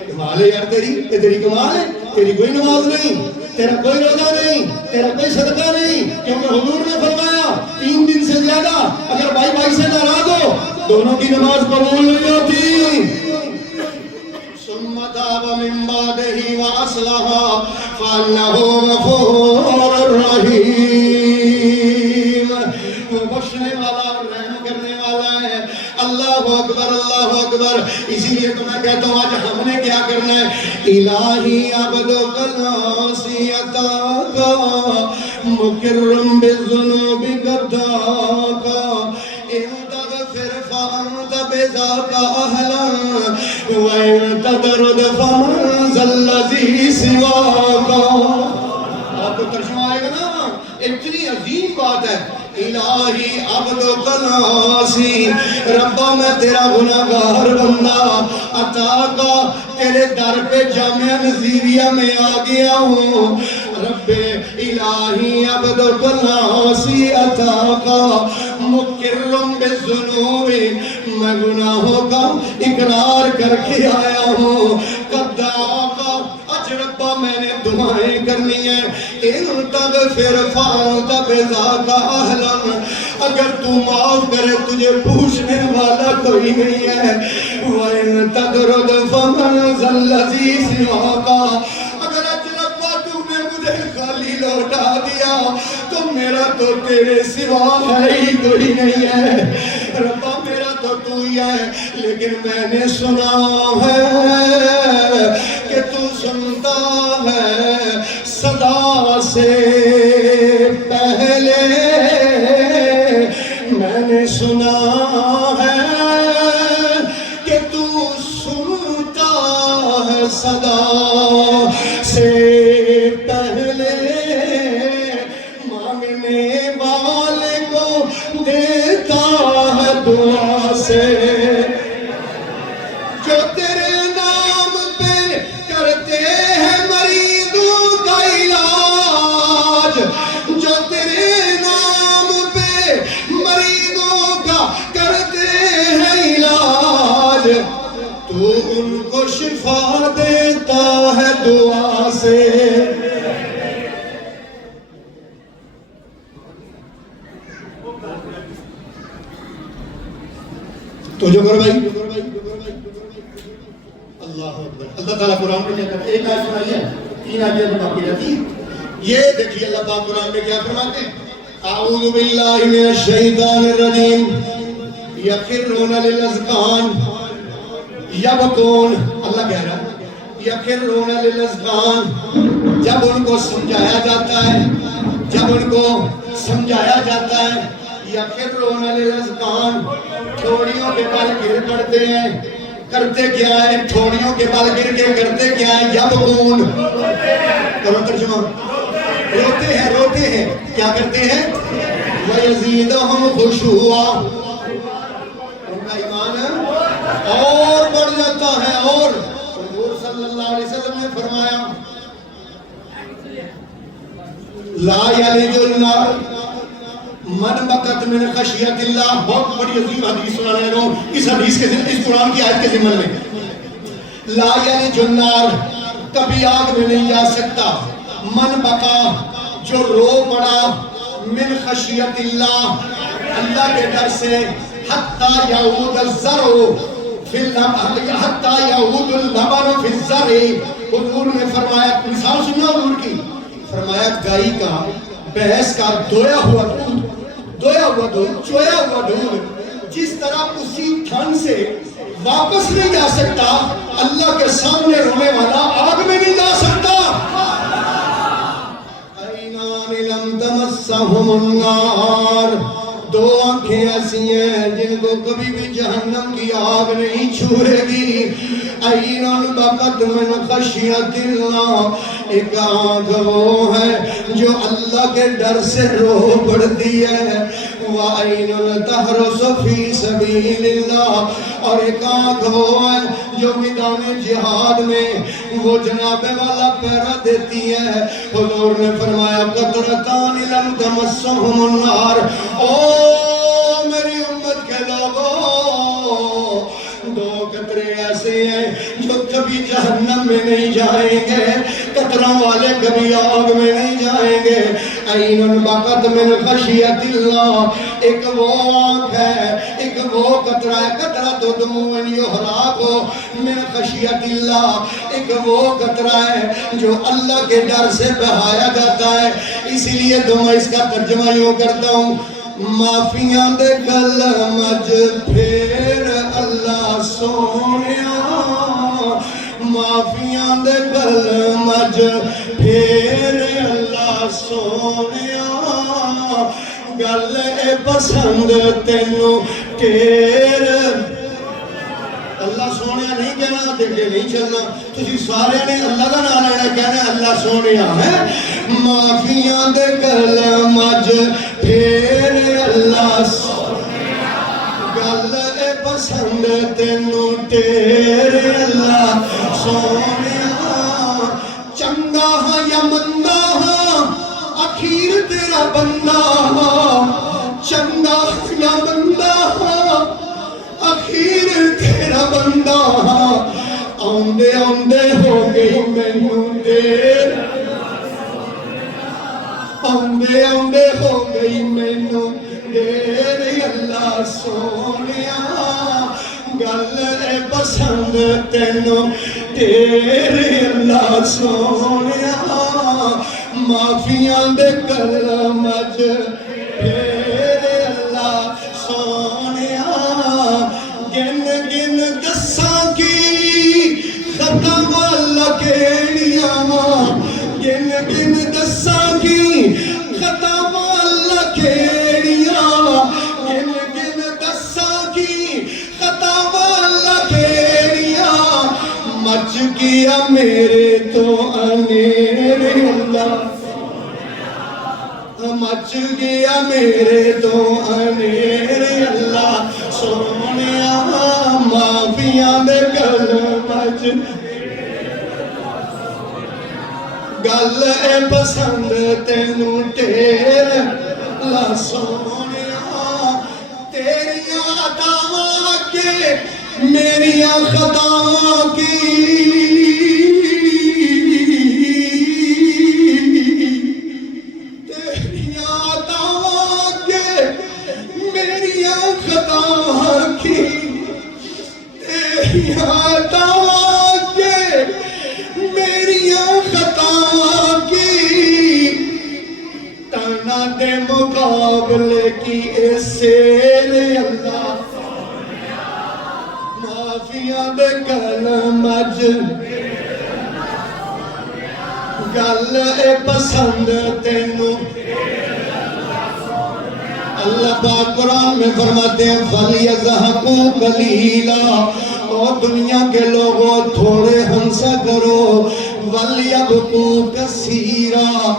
کمال ہے یار تیری, یہ تیری کمال ہے, تیری کوئی نماز نہیں, تیرا کوئی روزہ نہیں, تیرا کوئی صدقہ نہیں, کیونکہ حضور نے فرمایا 3 دن سے زیادہ اگر بھائی بھائی سے ناراض ہو دونوں کی نماز قبول نہیں ہوتی. ثم تاب من بعدہ وأصلح فإنہ غفور رحیم, وہ بخشنے والا اور رحم کرنے والا ہے. اللہ اکبر, اللہ اکبر. اسی لیے تو میں کہتا ہوں آج ہم نے کیا کرنا ہے, الہی عبدک العاصی عطاک مکرم بالذنوب قداک, وَإِن تَدْرُدْ فَمَنْ ذَا الَّذِي سِوَاكَ. آپ کو ترجمہ آئے گا نا، اتنی عظیم بات ہے. الہی عبدک العاصی، ربا میں تیرا گناہگار بندہ عطا کا تیرے در پہ جامعہ نظیریہ میں آ گیا ہوں. رب الہی عبدک العاصی عطا کا مقرم بالذنوب، میں گناہوں کا اقرار کر کے آیا ہوں. قد دعاکا، اج ربا میں نے دعائیں کرنی ہیں. ان تغفر فانت بذاک اہلا، اگر تو معاف کرے تجھے پوچھنے والا کوئی نہیں ہے. وَإِن تَدْرُدْ فَمَنْ ذَا الَّذِي سِوَاكَ، اگر اج ربا تو نے مجھے خالی لوٹا دیا تو میرا تو تیرے سوا ہے ہی کوئی نہیں ہے. ربا میرا تو ہی ہے، لیکن میں نے سنا ہے کہ تو سنتا ہے صدا سے پہلے. میں نے سنا ہے کہ تو سنتا ہے صدا سے پہلے. مانگنے والے کو دیتا ہے دعا سے. جو تیرے نام پہ کرتے ہیں مریضوں کا علاج، جو تیرے نام پہ مریضوں کا کرتے ہیں علاج، تو ان کو شفا دیتا ہے دعا سے. تو جو کر بھائی اللہ اکبر. اللہ تعالیٰ قرآن میں کیا کرتے ہیں؟ ایک آیت سنائیے، 3 آیتیں باقی رہتی ہیں. یہ دیکھیے اللہ پاک قرآن میں کیا فرماتے ہیں. اعوذ باللہ من الشیطان الرجیم یخرون للاذقان یبکون. اللہ کہہ رہا ہے یخرون للاذقان. جب ان کو سمجھایا جاتا ہے، جب ان کو سمجھایا جاتا ہے، یخرون للاذقان، ٹھوڑیوں کے بل گر پڑتے ہیں. کرتے کیا ہے؟ ٹھوڑیوں کے بل گر کے کرتے کیا ہے؟ یبکون. کرو ترجمہ. روتے ہیں، روتے ہیں. کیا کرتے ہیں؟ وَيَزِيدُهُمْ خُشُوعًا. ان کا ایمان اور بڑھ جاتا ہے. اور حضور صلی اللہ علیہ وسلم نے فرمایا لا یلج النار من بکت من خشیت اللہ. بہت بڑی عظیم حدیث سنا رہے ہوں اس حدیث کے ذمن، اس قرآن کی آیت کے ذمن میں. لا یلج النار، کبھی آگ میں نہیں جا سکتا. من بکا، جو رو پڑا، من خشیت اللہ، اللہ کے ڈر سے. حتی یعود الزرع حتی یعود اللبن فی الزرع. حضور نے فرمایا، مثال سننا حضور کی، فرمایا گائی کا، بھینس کا دویا ہوا دودھ، دویا ہوا دودھ، چویا ہوا دودھ جس طرح اسی تھن سے واپس نہیں جا سکتا، اللہ کے سامنے رونے والا آگ میں نہیں جا سکتا. عینان لم تمسہم النار، 2 آنکھیں ایسی ہیں جن کو کبھی بھی جہنم کی آگ نہیں چھوئے گی. عینان بقت من خشیت اللہ، ایک آنکھ وہ ہے جو اللہ کے ڈر سے رو پڑتی ہے. وَعَيْنٌ تَحْرُسُ فِي سَبِيلِ اللَّهِ، اور ایک آنکھ وہ ہے جو میدان جہاد میں وہ جناب والا پہرا دیتی ہے. حضور نے فرمایا قطرتان لم تمسہم النار. او میری امت کے لوگوں، 2 قطرے ایسے ہیں جو کبھی جہنم میں نہیں جائیں گے، قطروں والے کبھی آگ میں نہیں جائیں گے. عین بقت من خشیت اللہ، ایک وہ آنکھ ہے، ایک وہ قطرہ ہے. قطرہ تو دموع یحراق من خشیت اللہ، ایک وہ قطرہ ہے جو اللہ کے ڈر سے بہایا جاتا ہے. اسی لیے تو میں اس کا ترجمہ یوں کرتا ہوں، معافیاں دے گل مج پھر اللہ سونیا، معافیاں دے گل مج پھر اللہ سونیا. گل اے پسند تینوں تیر اللہ سونے نہیں کہنا دیکھے نہیں چلنا تسی سارے نے اللہ کا نام لینا کہنا اللہ سونے ہے معافیاں دے کلم اج پھر اللہ سونے گل اے پسند تینوں تیرے اللہ سونے چنگا ہاں یا مندا ہاں اخیر تیرا بندہ ہاں چنگا یا مندا ہاں اخیر تیرا بندہ ہاں آندے آندے ہو گئی مینوں دیر آندے آندے ہو گئی مینوں دیر اللہ سونیا گل اے پسند تینوں تیرے اللہ سونیا معافیاں دے کلم اج تیرے اللہ سونیا گن گن دساں کی ختم لکیڑیاں گن گن دساں کی ختم لکیڑیاں گن گن دساں کی ختم لکیڑیاں مچ گیا میرے تو انیرے اللہ مچ گیا میرے تو انیرے اللہ سونیا معافیاں دے کلم اج گل اے پسند تینوں تیرے اللہ سونیا تیریاں عطاواں کے میریاں خطاواں کی دے مقابلے کی سیر اللہ معافیاں دے کلم اج گل اے پسند تینوں اللہ پاک قرآن میں فرماتے ہیں فَلْيَضْحَكُوا قَلِيلًا اور دنیا کے لوگوں تھوڑے ہنسا کرو وَلْيَبْكُوا كَثِيرًا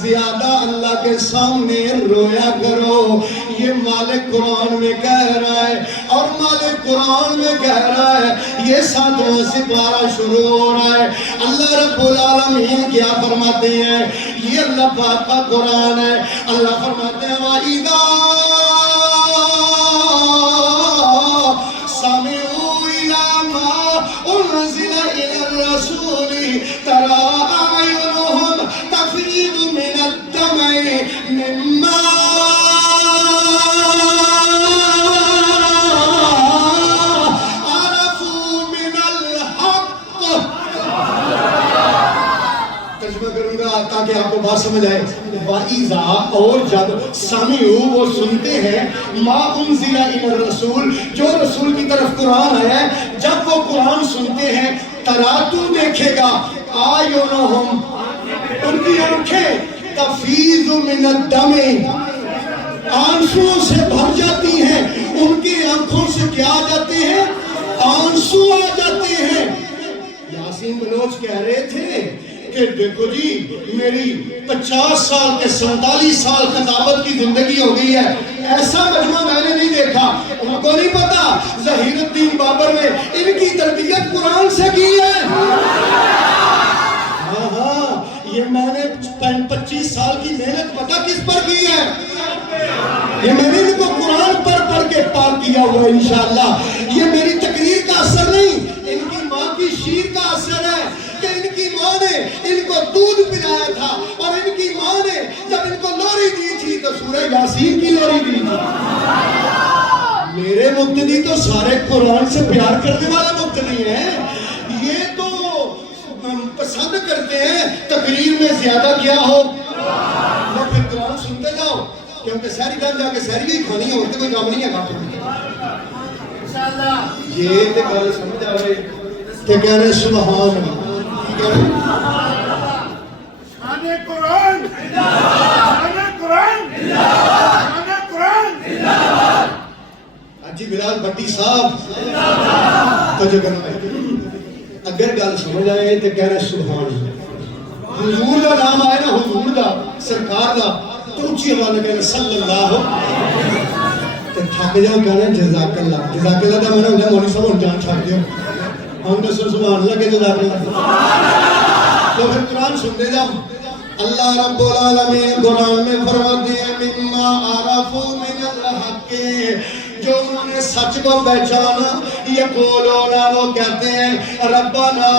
زیادہ اللہ کے سامنے رویا کرو یہ مالک قرآن میں کہہ رہا ہے اور مالک قرآن میں کہہ رہا ہے یہ 7واں سپارہ شروع ہو رہا ہے اللہ رب العالمین کیا فرماتے ہیں یہ اللہ پاک کا قرآن ہے اللہ فرماتے ہیں وَإِذَا سَمِعُوا إِلَى مَا أُنزِلَ إِلَى الرَّسُولِ تَرَى أَعْيُنُهُمْ تَفِيضُ مِنَ الدَّمْعِ مِمَّا عَرَفُوا مِنَ الْحَقِّ ترجمہ کروں گا تاکہ آپ کو بات سمجھ آئے وَإِذَا اور جب سَمِعُوا وہ سنتے ہیں مَا أُنزِلَ إِلَى الرَّسُولِ جو رسول کی طرف قرآن ہے جب وہ قرآن سنتے ہیں ترا تو دیکھے گا آیونہم ان کی آنکھیں تفیض من الدم آنسوں سے بھر جاتی ہیں ان کی آنکھوں سے کیا آ جاتے ہیں آنسو آ جاتے ہیں یاسین بلوچ کہہ رہے تھے کہ دیکھو جی میری 50 سال کے 47 سال خطابت کی زندگی ہو گئی ہے ایسا مجموعہ میں نے نہیں دیکھا ان کو نہیں پتا ظہیر الدین بابر نے ان کی تربیت قرآن سے کی ہے ہاں یہ میں نے 25 سال کی محنت پتا کس پر کی ہے یہ میں نے ان کو قرآن پر پڑھ کے پاک کیا ہوا ہے انشاءاللہ یہ میری تقریر کا اثر نہیں ان کی ماں کی شیر کا اثر ہے کہ ان کی ماں نے ان کو دودھ پلایا تھا اور ان کی ماں نے جب ان کو لوری دی تھی تو سورہ یاسین کی لوری دی تھی میرے مقتدی تو سارے قرآن سے پیار کرنے والے مقتدی ہیں یہ تو پسند کرتے ہیں تقریر میں زیادہ کیا ہو وہ پھر قرآن سنتے جاؤ کیونکہ سہری ٹائم جا کے سہری ہی کھانی ہوتی کوئی کام نہیں ہے یہ تو گل سمجھ آ رہے کہ کہہ رہے سبحان آنے قرآن آنے قرآن آنے قرآن حاجی بلال بھٹی صاحب توجہ کرنا اگر گل سمجھ آئے تو کہہ رہے سبحان اللہ حضور دا نام آئے نا حضور دا سرکار دا تو اچھی آواز میں کہنا صلی اللہ تو تھک جاؤ کہنا جزاک اللہ دا منہ ہوتا ہے مولوی صاحب اور جان چھاڑ دیو ہم تو سبحان اللہ کے جزاک اللہ تو پھر قرآن سنتے جاؤ اللہ رب العالمین قرآن میں فرماتے ہیں مما عرفو من الحق جو انہوں نے سچ کو پہچانا یقولون وہ کہتے ہیں ربنا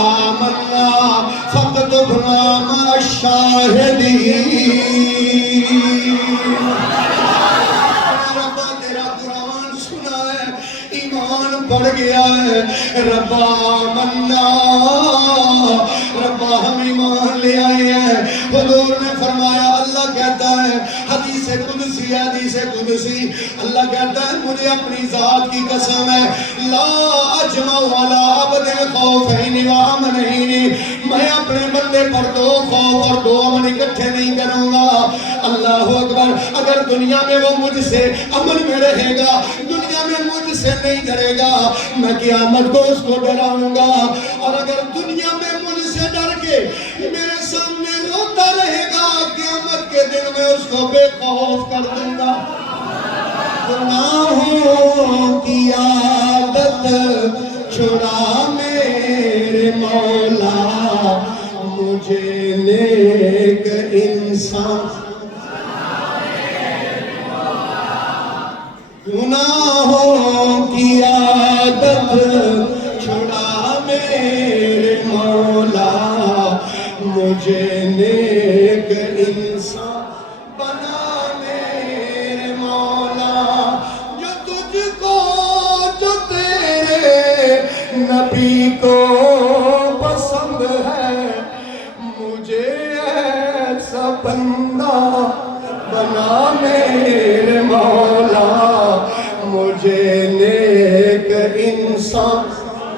آمنا فاکتبنا مع الشاہدین ربا تیرا قرآن سنا ہے ایمان پڑھ گیا ہے ربا آمنا ربا ہم ایمان لے آئے ہیں حضور نے فرمایا اللہ کہتا ہے حدیث قدسی اللہ کہتا ہے مجھے اپنی ذات کی قسم ہے لا اجمع والا عبد خوفین و امنین میں اپنے بندے پر دو خوف اور دو امن اکٹھے نہیں کروں گا اللہ اکبر اگر دنیا میں وہ مجھ سے امن میں رہے گا دنیا میں مجھ سے نہیں ڈرے گا میں قیامت کو اس کو ڈراؤں گا اور اگر دنیا میں مجھ سے ڈر کے میرے سامنے روتا رہے گا قیامت کے دن میں اس کو بے خوف کر دوں گا گناہوں کی عادت چھڑا میرے مولا مجھے نیک انسان گناہوں کی عادت چھڑا میرے مولا مجھے نیک انسان بنا میرے مولا جو تجھ کو جو تیرے نبی کو پسند ہے مجھے ایسا بندہ بنا میرے مولا مجھے نیک انسان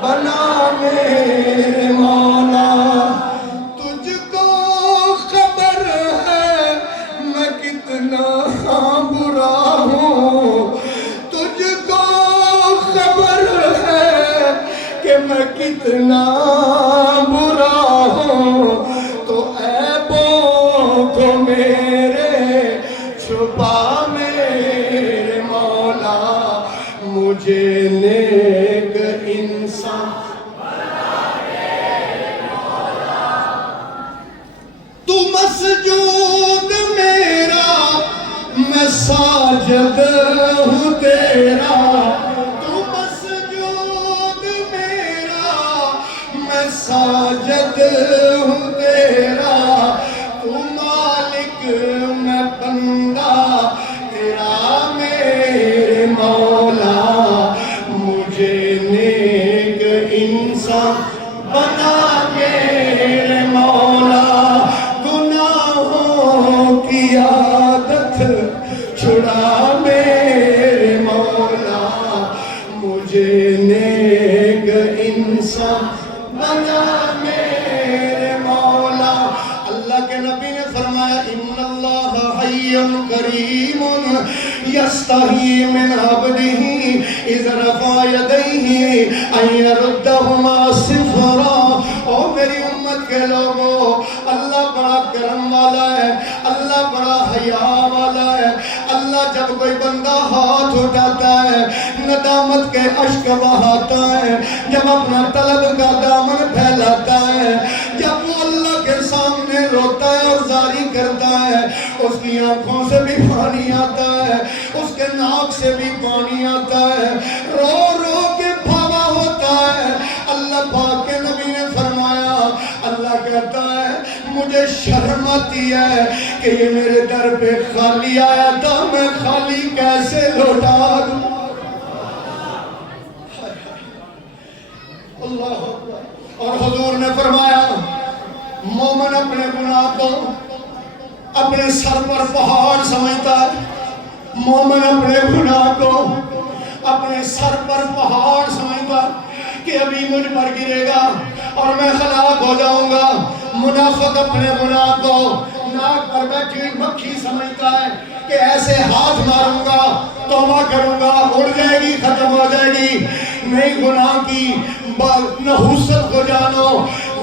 بنا میرے مولا تجھ کو خبر ہے میں کتنا برا ہوں تجھ کو خبر ہے کہ میں کتنا برا ہوں تو عیبوں کو میرے چھپا میرے مولا مجھے نیک انسان تو مسجود میرا میں ساجد ہوں تیرا تو مسجود میرا میں ساجد ہوں تیرا تو مالک میں بندہ تیرا میرے مولا مجھے نیک انسان بنا میرے مولا گناہوں کی عادت چھڑا میرے مولا مجھے نیک انسان بنا میرے مولا اللہ کے نبی نے فرمایا ان اللہ حی کریم یستحی من عبدہ اذ رفع یدیہ ان یردہما صفرا او میری امت کے لوگوں اللہ بڑا کرم والا ہے اللہ بڑا حیا والا ہے اللہ جب کوئی بندہ ہاتھ اٹھاتا ہے ندامت کے اشک بہاتا ہے جب اپنا طلب کا دامن پھیلاتا ہے جب وہ اللہ کے سامنے روتا ہے اور زاری کرتا ہے اس کی آنکھوں سے بھی پانی آتا ہے اس کے ناک سے بھی پانی آتا ہے رو رو کے بھاوا ہوتا ہے اللہ پاک کے نبی نے فرمایا اللہ کہتا ہے مجھے شرم آتی ہے کہ یہ میرے در پہ خالی آیا تھا میں خالی کیسے لوٹا دوں اللہ اور حضور نے فرمایا مومن اپنے گناہ کو اپنے سر پر پہاڑ سمجھتا ہے مومن اپنے گناہ کو اپنے سر پر پہاڑ سمجھتا کہ ابھی مجھ پر گرے گا اور میں ہلاک ہو جاؤں گا منافق اپنے گناہ کو ناک پر بیٹھی مکھی سمجھتا ہے کہ ایسے ہاتھ ماروں گا توبہ کروں گا اڑ جائے گی ختم ہو جائے گی. نہیں گناہ کی نحوست کو جانو,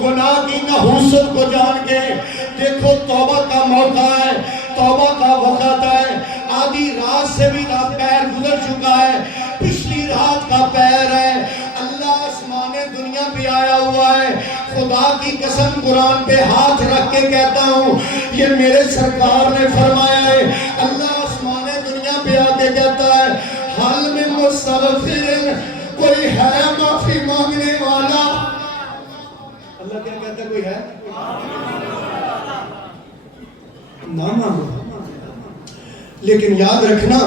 گناہ کی نحوست کو جان کے دیکھو توبہ کا موقع ہے, توبہ کا وقت ہے. آدھی رات سے بھی پیر گزر چکا ہے, پچھلی رات کا پیر ہے. اللہ آسمان دنیا پہ آیا ہوا ہے. خدا کی قسم قرآن پہ ہاتھ رکھ کے کہتا ہوں یہ میرے سرکار نے فرمایا ہے. اللہ آسمان دنیا پہ آ کے کہتا ہے حال میں مستغفر, کوئی ہے معافی مانگنے والا. اللہ کیا کہتا ہے, کوئی ہے نہ مانگو. لیکن یاد رکھنا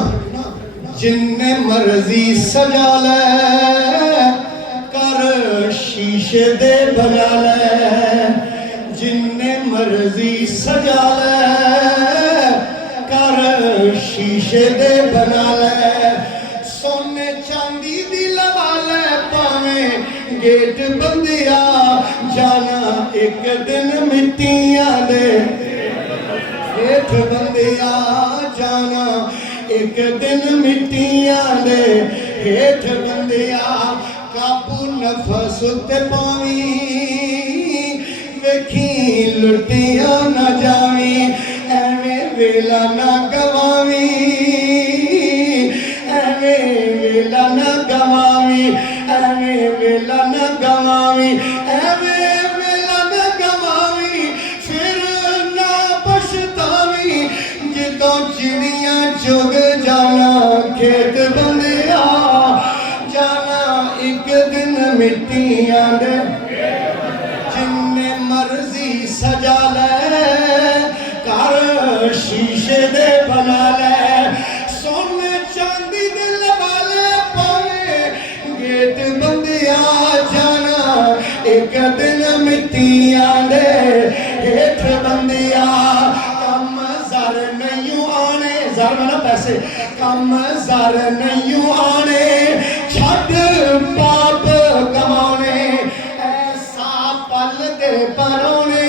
جن نے مرضی سجا لے کر شیشے دے بنا لے, جن نے مرضی سجا لے کر شیشے دے بنا لے. سونے چاندی دی لگا لے پاویں گیٹ بندیا, جانا ایک دن مٹیاں دے ہیٹھ بندیا, جانا ایک دن مٹیاں دے ہیٹھ بندیا. قابو نفس تے پاویں ویکھی لٹیاں نہ جاویں, ایویں ویلا نہ گواویں, ایویں ویلا نہ گواویں, ایویں ویلا نہ گواویں, ایویں ویلا نہ گواویں, پھر نہ پچھتاویں جدوں چڑیاں چگ جانا کھیت بندیا, جانا ایک دن مٹیاں دے. جن نے مرضی سجا لے کر شیشے دے بنا لے, سونے چاندی دے لگا لے پاویں گیٹ بندیا, جانا ایک دن مٹیاں دے ہیٹھ بندیا. کم زر نہیں آنے, زر میں نا پیسے, کم زر نہیں آنے چھٹ پاپ کمانے, ایسا پل دے پرونے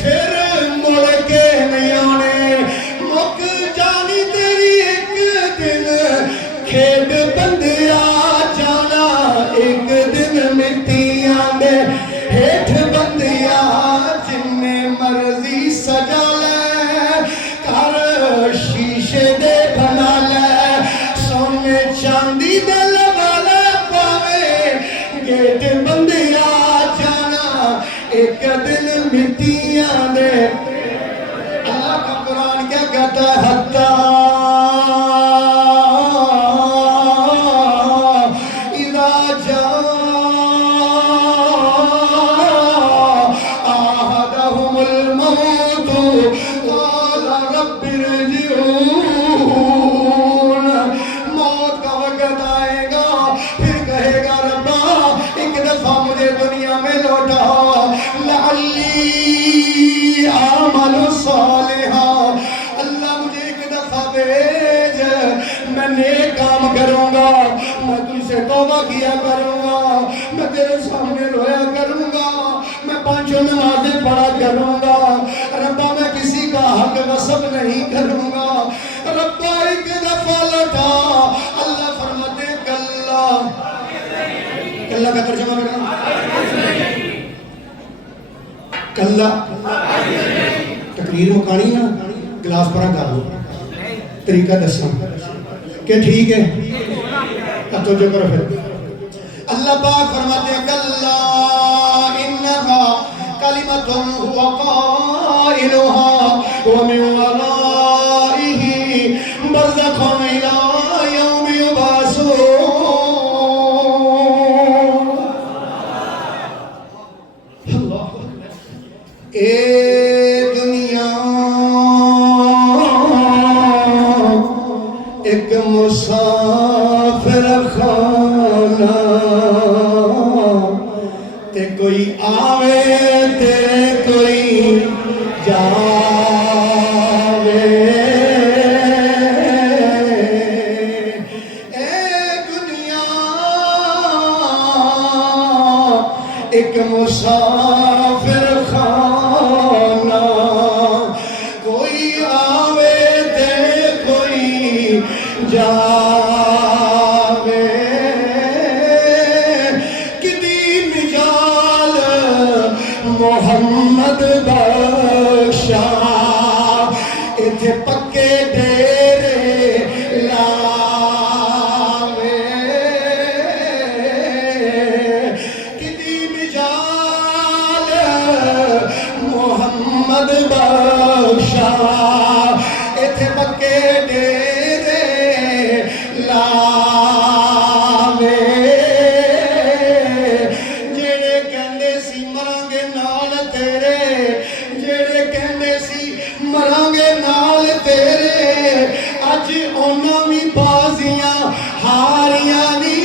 پھر مڑ کے نہیں آنے. مک جانی تیری ایک دن کھیڈ بندیا, جانا ایک دن مٹیاں دے ہیٹھ بندیا. جن نے مرضی سجا لے کر شیشے دے بنا لے, سونے چاندی دے لگا لے پاویں گیٹ بندیا, جانا ایک دن مٹیاں دے. اللہ کا قرآن کیا کہتا ہے, حتی اذا جاء احدهم الموت قال رب ارجعون. موت کا وقت آئے گا پھر کہے گا ربا ایک دفعہ مجھے دنیا میں لوٹا, لعلی اعمل صالحا, اللہ مجھے ایک دفعہ بھیج, میں نیک کام کروں گا, میں تجھ سے توبہ کیا کروں گا, میں تیرے سامنے رویا کروں گا, میں 5 نمازیں پڑھا کروں گا. ربا میں کسی کا حق غصب نہیں کروں گا. ربا ایک دفعہ لوٹا. اللہ فرماتے ہیں کلا, کلا کا ترجمہ کرنا کلا, تقریر مکانی نا گلاس پرا کر لو, طریقہ دساں کہ ٹھیک ہے تو جو کرو پھر. اللہ پاک فرماتے ہیں کلا انہا کلمۃ هو قائلها ومن ورائه برزخ الى یوم یبعثون. اے دنیا ایک مسافر خانہ, تے کوئی آوے تے کوئی جاوے. اے دنیا ایک مسافر خانہ, کوئی آوے تے کوئی جاوے کدی مجال محمد بخشا اتھے پکے ڈیرے لاوے کدی مجال محمد بخشا اتھے پکے ڈیرے لاوے جڑے کہندے سی مرانگے نال تیرے جڑے کہندے سی مرانگے نال تیرے اج انہاں وی بازیاں ہاریاں نی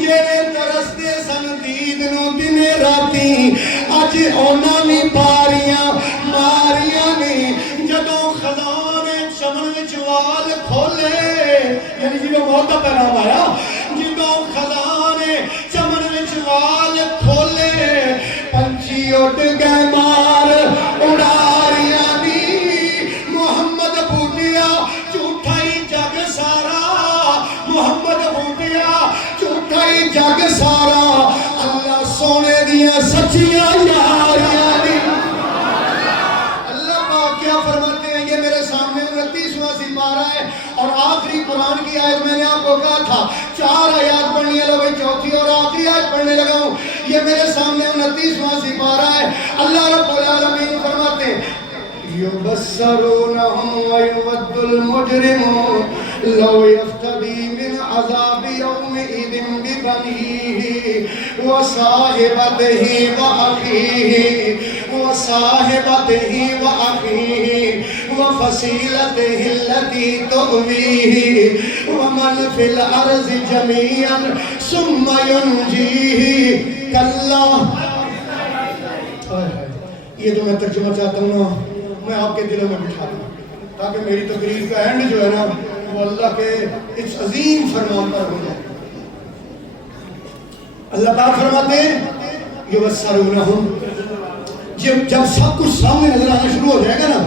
جڑے ترسدے سن دید نو دن راتی اج انہاں وی باریاں ماریاں نی جدوں خزان چمن وچ وال کھولے یعنی جدوں موت دا پیغام آیا جدوں خزان چمن وچ وال کھولے پنچھی اڑ گئے مار اڑاریاں نی محمد بوٹیا جھوٹا ہی جگ سارا محمد بوٹیا جھوٹا ہی جگ سارا اللہ سونے دیاں سچیاں یاریاں نی اللہ پاک کیا فرماتے ہیں یہ میرے سامنے 29واں سپارہ ہے اور آخری قرآن کی آیت میں نے آپ کو کہا تھا 4 آیات پڑھنی ہے لوگ چوتھی اور آخری آیت پڑھنے لگا ہوں یہ میرے سامنے 29واں سپارہ ہے اللہ رب العالمین فرماتے ہیں يبصرونهم ويود المجرم لو يفتدي من عذاب يومئذ ببنيه وصاحبته وأخيه وفصيلته التي تؤويه ومن في الأرض جميعا ثم ينجيه كلا یہ جو میں ترجمہ چاہتا ہوں نا میں آپ کے دلوں میں بٹھا دوں تاکہ میری تقریر کا اینڈ جو ہے نا وہ اللہ کے اس عظیم فرمان پر ہو جائے اللہ پاک فرماتے ہیں یبصرونہم جب سب کچھ سامنے نظر آنا شروع ہو جائے گا نا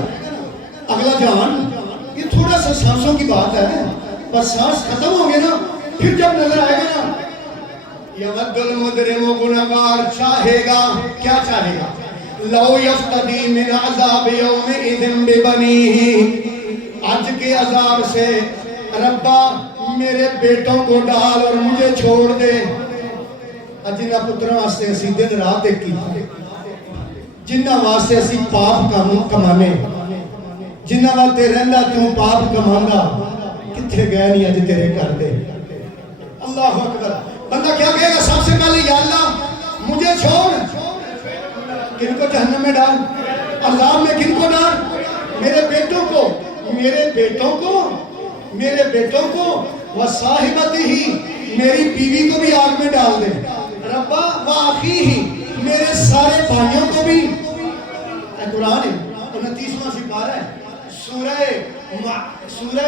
اگلا جہان یہ تھوڑا سا سانسوں کی بات ہے بس سانس ختم ہو گئے نا پھر جب نظر آئے گا نا یود المجرم گنہگار چاہے گا کیا چاہے گا لو یفتدی من عذاب یومئذ ببنیہ آج کے عذاب سے ربا میرے بیٹوں کو ڈال اور مجھے چھوڑ دے جنہ پتروں واسطے اسی دن رات ایک کی جنہ واسطے اسی پاپ کمانے جنہ واسطے رہندا تو پاپ کماندا کتھے گئے نہیں اج تیرے کر دے اللہ اکبر بندہ کیا کہے گا سب سے پہلے یا اللہ مجھے چھوڑ کن کو جہنم میں ڈال عذاب میں کن کو ڈال میرے بیٹوں کو وصاحبتہ میری بیوی کو بھی آگ میں ڈال دے ربا واخیہ میرے سارے بھائیوں کو بھی قرآن ہے 29واں سپارہ ہے سورہ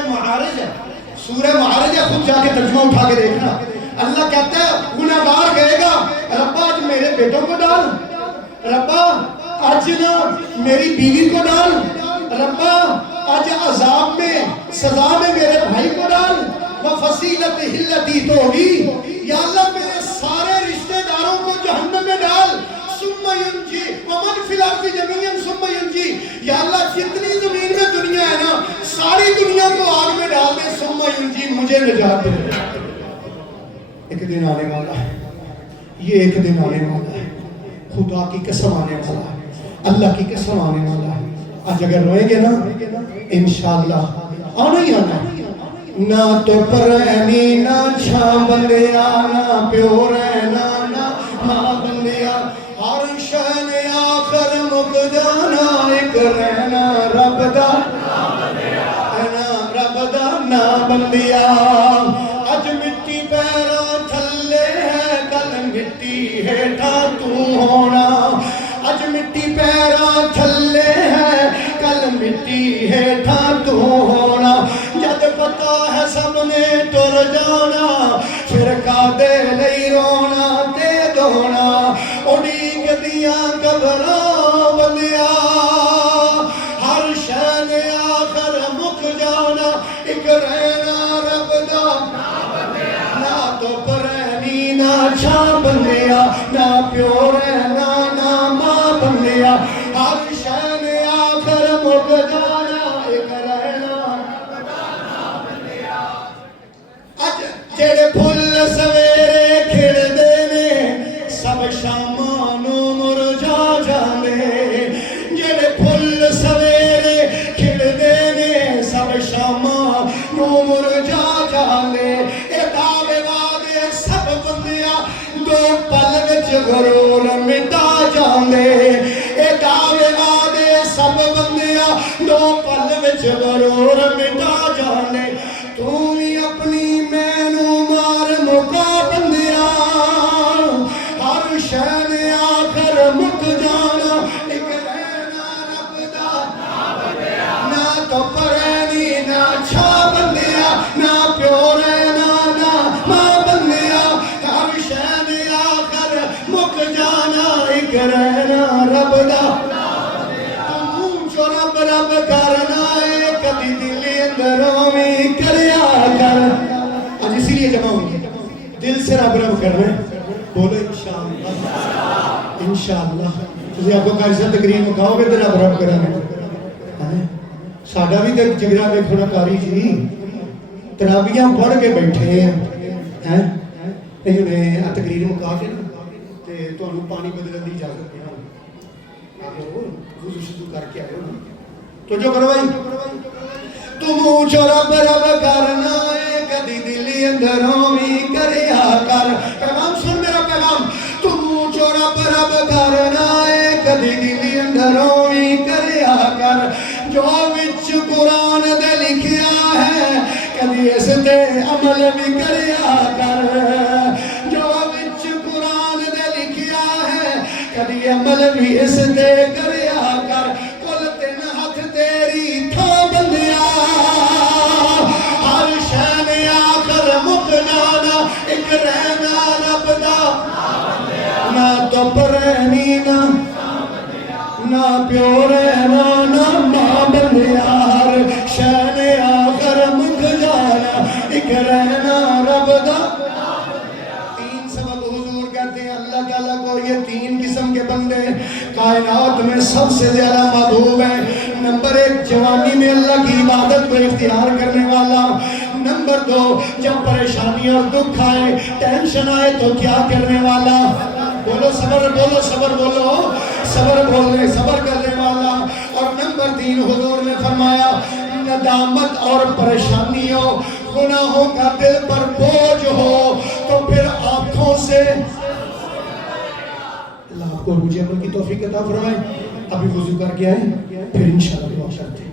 معارج ہے خود جا کے ترجمہ اٹھا کے دیکھنا اللہ کہتا ہے گنہگار کہے گا ربا آج میرے بیٹوں کو ڈال ربا آج نا میری بیوی کو ڈال ربا آج عذاب میں سزا میں میرے بھائی کو ڈال وفصیلتہ التی تؤویہ یا اللہ میرے سارے رشتہ داروں کو جہنم میں ڈال ثم ینجی ومن فی الارض جميعا ثم ینجی یا اللہ جتنی زمین میں دنیا ہے نا ساری دنیا کو آگ میں ڈال دے ثم ینجی مجھے نجات دے ایک دن آنے والا ہے یہ ایک دن آنے والا ہے خدا کی قسم آنے والا ہے اللہ کی قسم آنے والا ہے آج اگر روئیں گے نا انشاءاللہ آنا ہی آنا ہے نہ تو پرینی نہ چھاں بندیا نہ پیو رہنا نہ ماں بندیا ہر شہن آخر مک جانا ایک رہنا رب دا نہ بندیا اج مٹی پیرا تھلے ہے کل مٹی ہیٹھا تو ہونا اج مٹی پیرا تھلے ہے کل مٹی ہیٹھا تو ہونا جد پتا ہے سب نے ٹر جانا پھر کا دے لئی رونا تے دونا اڑیک دیاں قبراں بندیا ہر شے نے آخر مک جانا ایک رہنا رب چھا بندیا نہ پیو رہنا نہ ماں بندیا ہر شہن آخر مک جانا ایک رہنا اج جڑے پھل سویرے کھڑ دینے سب شاماں نو مرجا جانے جڑے پھل سویرے کھڑ دینے سب شاماں نو مرجا جانے اے دعوے وعدے سب بندیا دو پل وچ غرور مٹا جانے اے دعوے وعدے سب بندیا دو پل وچ غرور مٹا جانے تو بھی اپنی مینو مار مکا بندیا ہر شہن آخر مک جانا ایک رہنا رب دا نہ تو پرینی نہ چھا بندیا نہ پیو رہنا نہ ماں بندیا ہر شہن آخر مک جانا ایک رہنا رب دا جو رب رب کرنا ہے کبھی دل اندروں میں کریا کر آج اسی لیے جمع ہوئی دل سے رب رب کرنا ہے بولو انشاءاللہ انشاءاللہ تجھے آپ کو کاری سے تقریر مکاؤ گے تو رب رب کرنا ہے ساڑھا بھی تک جگرہ میں کھونا کاری جی ترابیاں پڑھ کے بیٹھے ہیں انہیں تقریر مکا کے تو انہوں پانی بدلن دی اجازت دینا آگے ہو وضو شدو کر کے آئے ہو تو جو کرو بھائی تم اونچو رب رب کرنا ہے کدی دلی اندروں میں کریا کر پیغام سن میرا پیغام تم اونچو رب رب کرنا ہے کدی دلی اندروں میں کریا کر جو وچ قرآن دے لکھیا ہے کدی اس دے عمل بھی کریا کر جو وچ قرآن دے لکھیا ہے کدی عمل بھی اس دے کریا کر کل تین ہاتھ تیری تھا بندیا ہر شہن آخر مک جانا ایک رہنا رب دا نہ تو پرینی نہ پیو رہنا نہ ماں بندیا ہر شہن آخر مک جانا ایک رہنا رب دا تین سبب حضور کہتے ہیں اللہ تعالیٰ کو یہ تین قسم کے بندے کائنات میں سب سے زیادہ محبوب ہیں نمبر ایک جوانی میں اللہ کی عبادت کو اختیار کرنے والا نمبر دو جب پریشانی اور دکھ آئے ٹینشن آئے تو کیا کرنے والا بولو صبر بولو صبر بولو صبر بولنے صبر کرنے والا اور نمبر تین حضور نے فرمایا ندامت اور پریشانیوں گناہوں کا دل پر بوجھ ہو تو پھر آنکھوں سے اللہ آپ کو رجوع عمل کی توفیق عطا فرمائے ابھی وضو کر کے آئیں پھر انشاءاللہ دعا کرتے ہیں